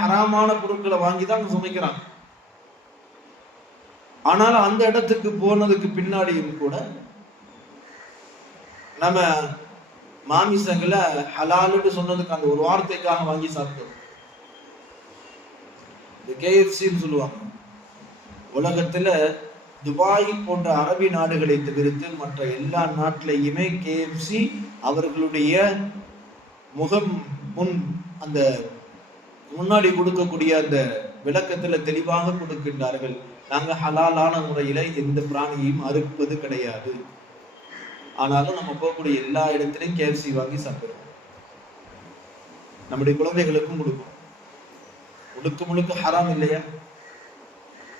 ஹராமான பொருட்களை வாங்கிதான் அங்க சமைக்கிறாங்க. ஆனாலும் அந்த இடத்துக்கு போனதுக்கு பின்னாடியும் கூட நம்ம மாமிசங்களை ஹலாலுன்னு சொன்னதுக்கு அந்த ஒரு வார்த்தைக்காக வாங்கி சாப்பிட்டோம். இந்த KFCன்னு சொல்லுவாங்க. உலகத்துல துபாய் போன்ற அரபி நாடுகளை தவிர்த்து மற்ற எல்லா நாட்டிலையுமே KFC அவர்களுடைய முகம் அந்த முன்னாடி கொடுக்கக்கூடிய அந்த விளக்கத்துல தெளிவாக கொடுக்கின்றார்கள். நாங்க ஹலாலான முறையில எந்த பிராணியையும் அறுப்பது கிடையாது. ஆனாலும் நம்ம போகக்கூடிய எல்லா இடத்திலையும் KFC வாங்கி சாப்பிடுறோம். நம்முடைய குழந்தைகளுக்கும் கொடுக்கும். முழுக்க ஹராம் இல்லையா?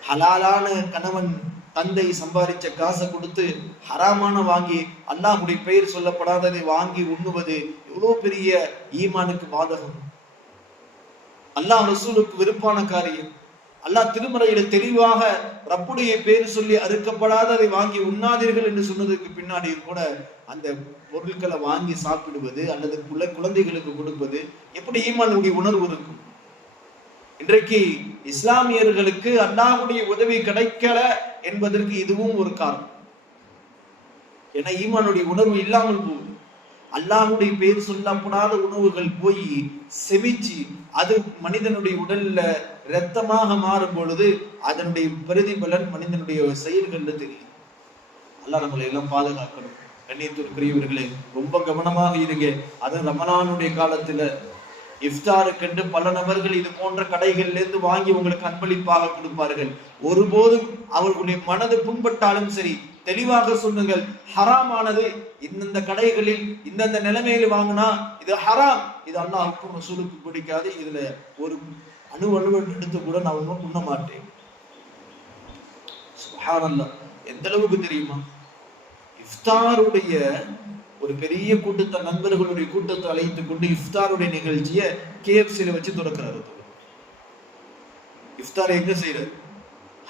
ஹலாலான கணவன் தந்தை சம்பாதிச்ச காசை கொடுத்து ஹராமான வாங்கி அல்லாஹ்வுடைய பெயர் சொல்லப்படாததை வாங்கி உண்ணுவது எவ்வளவு பெரிய ஈமானுக்கு பாதகம், அல்லாஹ் ரசூலுக்கு வெறுப்பான காரியம். அல்லாஹ் திருமறையில தெளிவாக ரப்புடைய பேர் சொல்லி அறுக்கப்படாததை வாங்கி உண்ணாதீர்கள் என்று சொன்னதுக்கு பின்னாடி கூட அந்த பொருட்களை வாங்கி சாப்பிடுவது அல்லது குழந்தைகளுக்கு கொடுப்பது எப்படி ஈமானுடைய உணர்வு இருக்கும்? இன்றைக்கு இஸ்லாமியர்களுக்கு அல்லாஹ்வுடைய உதவி கிடைக்கல என்பதற்கு இதுவும் ஒரு காரணம். ஏன்னா ஈமானுடைய உணர்வு இல்லாமல் போகுது. அல்லாஹ்வுடைய பேர் சொல்லப்படாத உணவுகள் போய் செமிச்சு அது மனிதனுடைய உடல்ல இரத்தமாக மாறும் பொழுது அதனுடைய பிரதிபலன் மனிதனுடைய செயல்கள்ல தெரியும். அல்லாஹ் நம்மளை எல்லாம் பாதுகாக்கணும். கண்ணியத்திற்குரியவர்களே, ரொம்ப கவனமாக இருங்க. அது ரமலானுடைய காலத்துல இஃப்தாருக்கென்று பல நபர்கள் இது போன்ற கடைகள்ல இருந்து வாங்கி உங்களுக்கு அன்பளிப்பாக கொடுப்பார்கள். ஒருபோதும் அவர்களுடைய மனது புண்பட்டாலும் சரி, தெளிவாக சொல்லுங்கள், ஹராமானது இந்தந்த கடைகளில் இந்தந்த நிலைமையில வாங்கினா இது ஹராம், இது அல்லாஹ்வுக்கும் ரசூலுக்கு பிடிக்காது, இதுல ஒரு அணு எடுத்து கூட நான் உண்ண மாட்டேன். சுப்ஹானல்லாஹ், எந்த அளவுக்கு தெரியுமா? இஃப்தாருடைய ஒரு பெரிய கூட்டத்தை, நண்பர்களுடைய கூட்டத்தை அழைத்துக் கொண்டு இஃப்தாருடைய நிகழ்ச்சியை KFCல வச்சு துறக்கிறாரு. இஃப்தார் எங்க செய்யறாரு?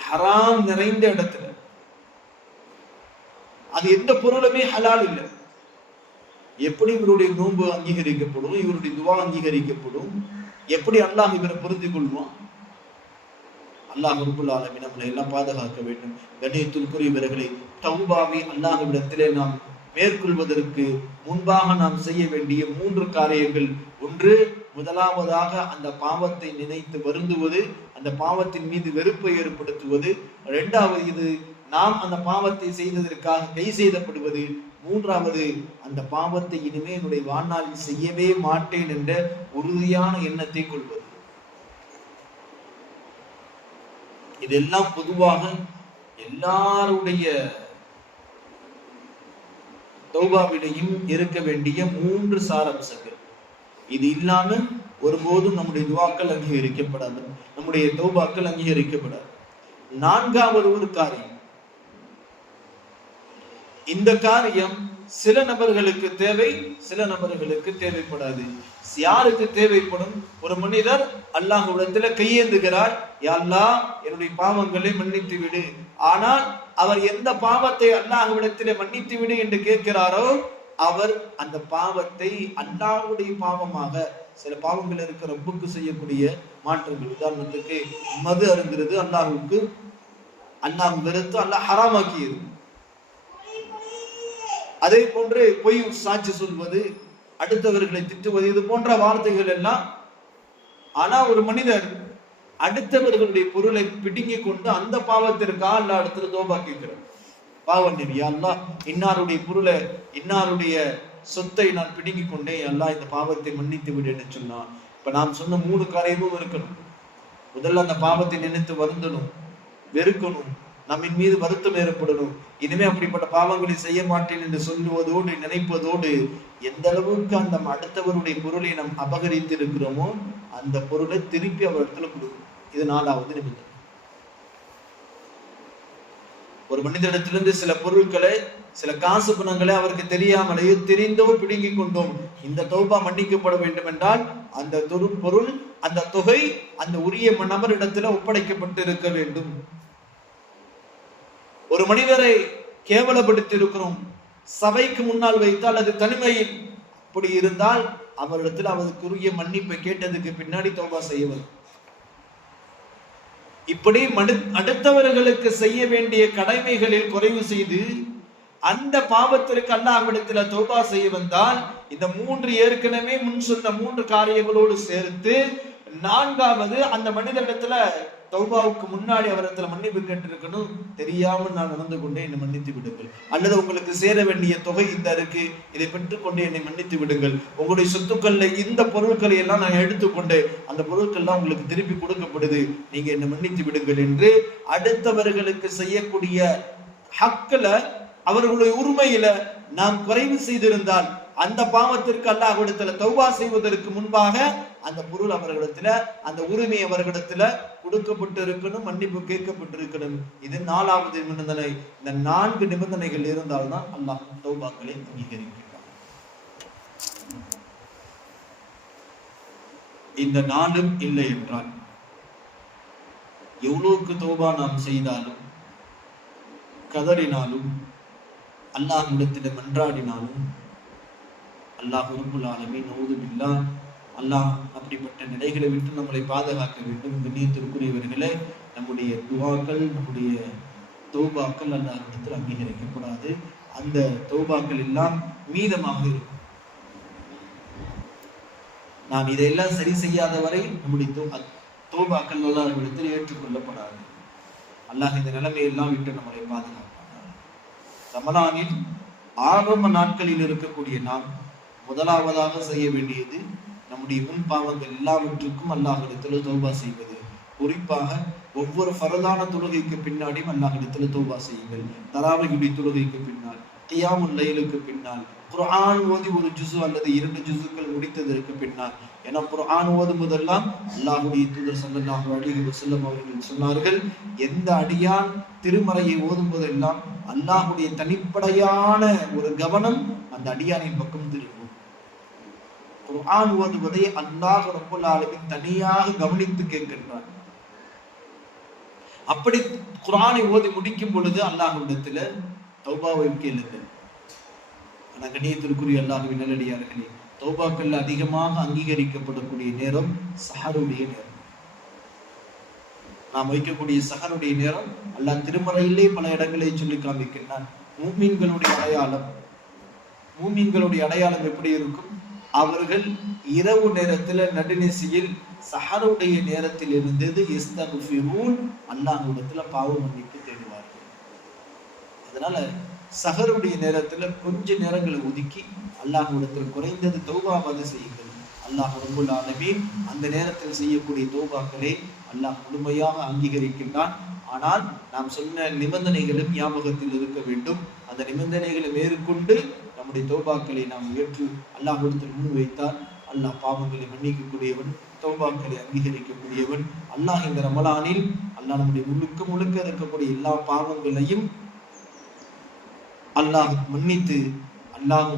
ஹராம் நிறைந்த இடத்துல. அது எந்த பொருளுமே ஹலால் இல்லை. எப்படி இவருடைய நோன்பு அங்கீகரிக்கப்படும், இவருடைய துவா அங்கீகரிக்கப்படும், எப்படி அல்லாஹ் இவரை புரிந்து கொள்வான்? அல்லாஹ் ரப்பல் ஆலமீன் நம்மளை எல்லாம் பாதுகாக்க வேண்டும். கண்ணியத்திற்குரியவர்களே, தௌபாவை அல்லாஹ்விடத்திலே நாம் மேற்கொள்வதற்கு முன்பாக நாம் செய்ய வேண்டிய 3 காரியங்கள். ஒன்று, முதலாவதாக அந்த பாவத்தை நினைத்து வருந்துவது, அந்த பாவத்தின் மீது வெறுப்பை ஏற்படுத்துவது. இரண்டாவது, இது நாம் அந்த பாவத்தை செய்ததற்காக கை செய்தப்படுவது. மூன்றாவது, அந்த பாவத்தை இனிமே என்னுடைய வாழ்நாளில் செய்யவே மாட்டேன் என்ற உறுதியான எண்ணத்தை கொள்வது. இதெல்லாம் பொதுவாக எல்லாருடைய தௌபாவிலையும் இருக்க வேண்டிய 3 சாரம்சங்கள். இது இல்லாம ஒருபோதும் நம்முடைய துவாக்கள் அங்கீகரிக்கப்படாது, நம்முடைய தௌபாக்கள் அங்கீகரிக்கப்படாது. 4வது ஒரு காரியம். இந்த காரியம் சில நபர்களுக்கு தேவை, சில நபர்களுக்கு தேவைப்படாது. யாருக்கு தேவைப்படும்? ஒரு மனிதர் அல்லாஹ்விடத்துல கையேந்துகிறார், யா அல்லாஹ் என்னுடைய பாவங்களை மன்னித்து விடு. ஆனால் அவர் எந்த பாவத்தை அல்லாஹ்விடத்திலே மன்னித்து விடு என்று கேட்கிறாரோ, அவர் அந்த பாவத்தை அல்லாஹ்வுடைய பாவமாக, சில பாவங்கள் இருக்கிற ரப்புக்கு செய்யக்கூடிய மாற்றங்கள். உதாரணத்துக்கு மது அருந்துறது அல்லாஹ்வுக்கு அல்லாஹ் வெறுத்து அல்லாஹ் ஹராமாக்கியது. அதே போன்று பொய் சாட்சி சொல்வது, அடுத்தவர்களை திட்டுவது, இது போன்ற வார்த்தைகள் எல்லாம். ஆனா ஒரு மனிதர் அடுத்தவர்களுடைய பொருளை பிடுங்கி கொண்டு அந்த பாவத்திற்காக அல்லாஹ் இடத்துல தௌபா கேட்கிறார். பாவம் நபி, யா அல்லாஹ் இன்னாருடைய பொருளை, இன்னாருடைய சொத்தை நான் பிடுங்கி கொண்டேன், அல்லாஹ் இந்த பாவத்தை மன்னித்து விடுன்னு சொன்னா, இப்ப நாம் சொன்ன 3 காரியமும் இருக்கணும். முதல்ல அந்த பாவத்தை நினைத்து வருந்தணும், வெறுக்கணும், நம்மின் மீது வருத்தம் ஏற்படணும். இனிமே அப்படிப்பட்ட பாவங்களை செய்ய மாட்டேன் என்று சொல்லுவதோடு, நினைப்பதோடு, எந்த அளவுக்கு அந்த அடுத்தவருடைய பொருளை நாம் அபகரித்து இருக்கிறோமோ அந்த பொருளை திருப்பி அவரிடத்துல கொடுக்கணும். இது 4வது நிபந்தனை. ஒரு மனிதனிடத்திலிருந்து சில பொருட்களை, சில காசு பணங்களை அவருக்கு தெரியாமலேயோ தெரிந்தோ பிடுங்கி கொண்டோம். இந்த தௌபா மன்னிக்கப்பட வேண்டும் என்றால் அந்த பொருள், அந்த தொகை அந்த உரிய நபரிடத்துல ஒப்படைக்கப்பட்டு இருக்க வேண்டும். ஒரு மனிதரை கேவலப்படுத்தி இருக்கிறோம், சபைக்கு முன்னால் வைத்தால் அது தனிமையில், அப்படி இருந்தால் அவரிடத்தில் அவருக்குரிய மன்னிப்பை கேட்டதுக்கு பின்னாடி தௌபா செய்வது. இப்படி அடுத்தவர்களுக்கு செய்ய வேண்டிய கடமைகளில் குறைவு செய்து அந்த பாவத்திற்கு அல்லாஹ்விடத்தில் தௌபா செய்ய வந்தால், இந்த 3 ஏற்கனவே முன் சொன்ன 3 காரியங்களோடு சேர்த்து 4வது, அந்த மனிதனிடத்துல தௌபாவுக்கு முன்னாடி அவரிடத்துல மன்னிப்பு கேட்டிருக்கணும். தெரியாமல் நான் நடந்து கொண்டே என்னை மன்னித்து விடுங்கள், அல்லது உங்களுக்கு சேர வேண்டிய தொகை இந்த இருக்கு, இதை பெற்றுக்கொண்டே என்னை மன்னித்து விடுங்கள், உங்களுடைய சொத்துக்கள்ல இந்த பொருட்களை எல்லாம் நான் எடுத்துக்கொண்டு அந்த பொருட்கள்லாம் உங்களுக்கு திருப்பி கொடுக்கப்படுது, நீங்க என்னை மன்னித்து விடுங்கள் என்று அடுத்தவர்களுக்கு செய்யக்கூடிய ஹக்குல, அவர்களுடைய உரிமையில நாம் குறைவு செய்திருந்தால் அந்த பாவத்திற்கு அல்லாஹ்விடத்துல தௌபா செய்வதற்கு முன்பாக அந்த பொருள் அவர்களிடத்துல, அந்த உரிமை அவர்களிடத்துல கொடுக்கப்பட்டு இருக்கணும், மன்னிப்பு கேட்கப்பட்டிருக்கணும். இது 4வது நிபந்தனை. இந்த 4 நிபந்தனைகள் இருந்தால்தான் அல்லாஹ் தௌபாக்களை அங்கீகரிக்கிறார். இந்த 4ம் இல்லை என்றால் எவ்வளவுக்கு தௌபா நாம் செய்தாலும், கதறினாலும், அல்லாஹ்விடத்திலே மன்றாடினாலும், அல்லாஹ் ரப்பல் ஆலமீன் நஊது பில்லாஹ், அல்லாஹ் அப்படிப்பட்ட நிலைகளை விட்டு நம்மளை பாதுகாக்க வேண்டும். கண்ணியத்திற்குரியவர்களே, நம்முடைய துஆக்கள், நம்முடைய தௌபாக்கள் அல்லாஹ்விடத்தில் அங்கீகரிக்கப்படாது. அந்த தௌபாக்கள் எல்லாம் மீதமாக இருக்கும். நாம் இதையெல்லாம் சரி செய்யாத வரை நம்முடைய தௌபாக்கள் அல்லாஹ்விடத்தில் ஏற்றுக்கொள்ளப்படாது. அல்லாஹ் இந்த நிலைமையெல்லாம் விட்டு நம்மளை பாதுகாப்பார். ரமலானில் ஆரம்ப நாட்களில் இருக்கக்கூடிய நாம் முதலாவதாக செய்ய வேண்டியது நம்முடைய முன் பாவங்கள் எல்லாவற்றுக்கும் அல்லாஹ்விடத்தில் தௌபா செய்வது. குறிப்பாக ஒவ்வொரு ஃபரதான தொழுகைக்கு பின்னாடியும் அல்லாஹ்விடத்தில் தௌபா செய்யுங்கள். தராவிஹுடைய தொழுகைக்கு பின்னால், கியாமுல் லைலுக்கு பின்னால், குர்ஆன் ஓதி ஒரு ஜுசு அல்லது 2 ஜுசுக்கள் முடித்ததற்கு பின்னால். ஏன்னா குர்ஆன் ஓதும் போதெல்லாம் அல்லாஹ்வுடைய தூதர் ஸல்லல்லாஹு அலைஹி வஸல்லம் அவர்கள் சொன்னார்கள், எந்த அடியான் திருமறையை ஓதும் போதெல்லாம் அல்லாஹ்வுடைய தனிப்படையான ஒரு கவனம் அந்த அடியானின் பக்கம் திரும்பும். குர்ஆன் ஓதுவதை அல்லாஹ் ரப்பல் ஆலமீன் தனியாக கவனித்து கேட்கின்றான். அப்படி குர்ஆனை ஓதி முடிக்கும் பொழுது அல்லாஹ்விடத்துல தௌபாவை கேளுங்கள். ஆனா கண்ணியத்திற்குரிய அல்லாஹ்வின் நல்லடியார்களே, தௌபாக்கள் அதிகமாக அங்கீகரிக்கப்படக்கூடிய நேரம் சஹருடைய நேரம். நாம் வைக்கக்கூடிய சஹருடைய நேரம் அல்லாஹ் திருமறையிலே பல இடங்களை சொல்லி காண்பிக்கின்றான். மூமின்களுடைய அடையாளம் எப்படி இருக்கும்? அவர்கள் இரவு நேரத்துல நடுநிசையில் சஹருடைய நேரத்தில் இருந்தது இஸ்தக்ஃபிரூன், அல்லாஹ்விடத்துல பாவ மன்னிப்பு தேடுவார்கள். அதனால சஹருடைய நேரத்துல கொஞ்ச நேரங்களை ஒதுக்கி அல்லாஹ்விடத்தில் குறைந்தது தௌபாவது செய்யுங்கள். அல்லாஹ் ரப்பல் ஆலமீன் அந்த நேரத்தில் செய்யக்கூடிய தௌபாக்களை அல்லாஹ் முழுமையாக அங்கீகரிக்கின்றான். ஆனால் நாம் சொன்ன நிபந்தனைகளும் ஞாபகத்தில் இருக்க வேண்டும். அந்த நிபந்தனைகளை மேற்கொண்டு நம்முடைய தௌபாக்களை நாம் ஏற்று அல்லாஹ்விடத்தில் முன்வைத்தால் அல்லாஹ் பாவங்களை மன்னிக்கக்கூடியவன், தௌபாக்களை அங்கீகரிக்கக்கூடியவன். அல்லாஹ் இந்த ரமலானில் அல்லாஹ் நம்முடைய முழுக்க இருக்கக்கூடிய எல்லா பாவங்களையும் அல்லாஹ் மன்னித்து அல்லாஹ்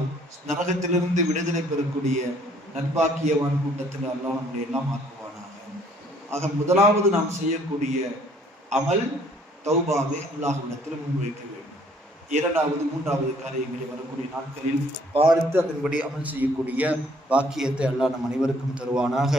நரகத்திலிருந்து விடுதலை பெறக்கூடிய நற்பாக்கியவான் கூட்டத்தில் அல்லாஹ் நம்முடைய எல்லாம் ஆக்குவானாக. ஆக முதலாவது நாம் செய்யக்கூடிய அமல் தௌபாவை அல்லாஹ்விடத்தில் முன்வைக்க வேண்டும். இரண்டாவது, மூன்றாவது காரியங்களை வரக்கூடிய நாட்களில் பார்த்து அதன்படி அமல் செய்யக்கூடிய பாக்கியத்தை அல்லாஹ் நம் அனைவருக்கும் தருவானாக.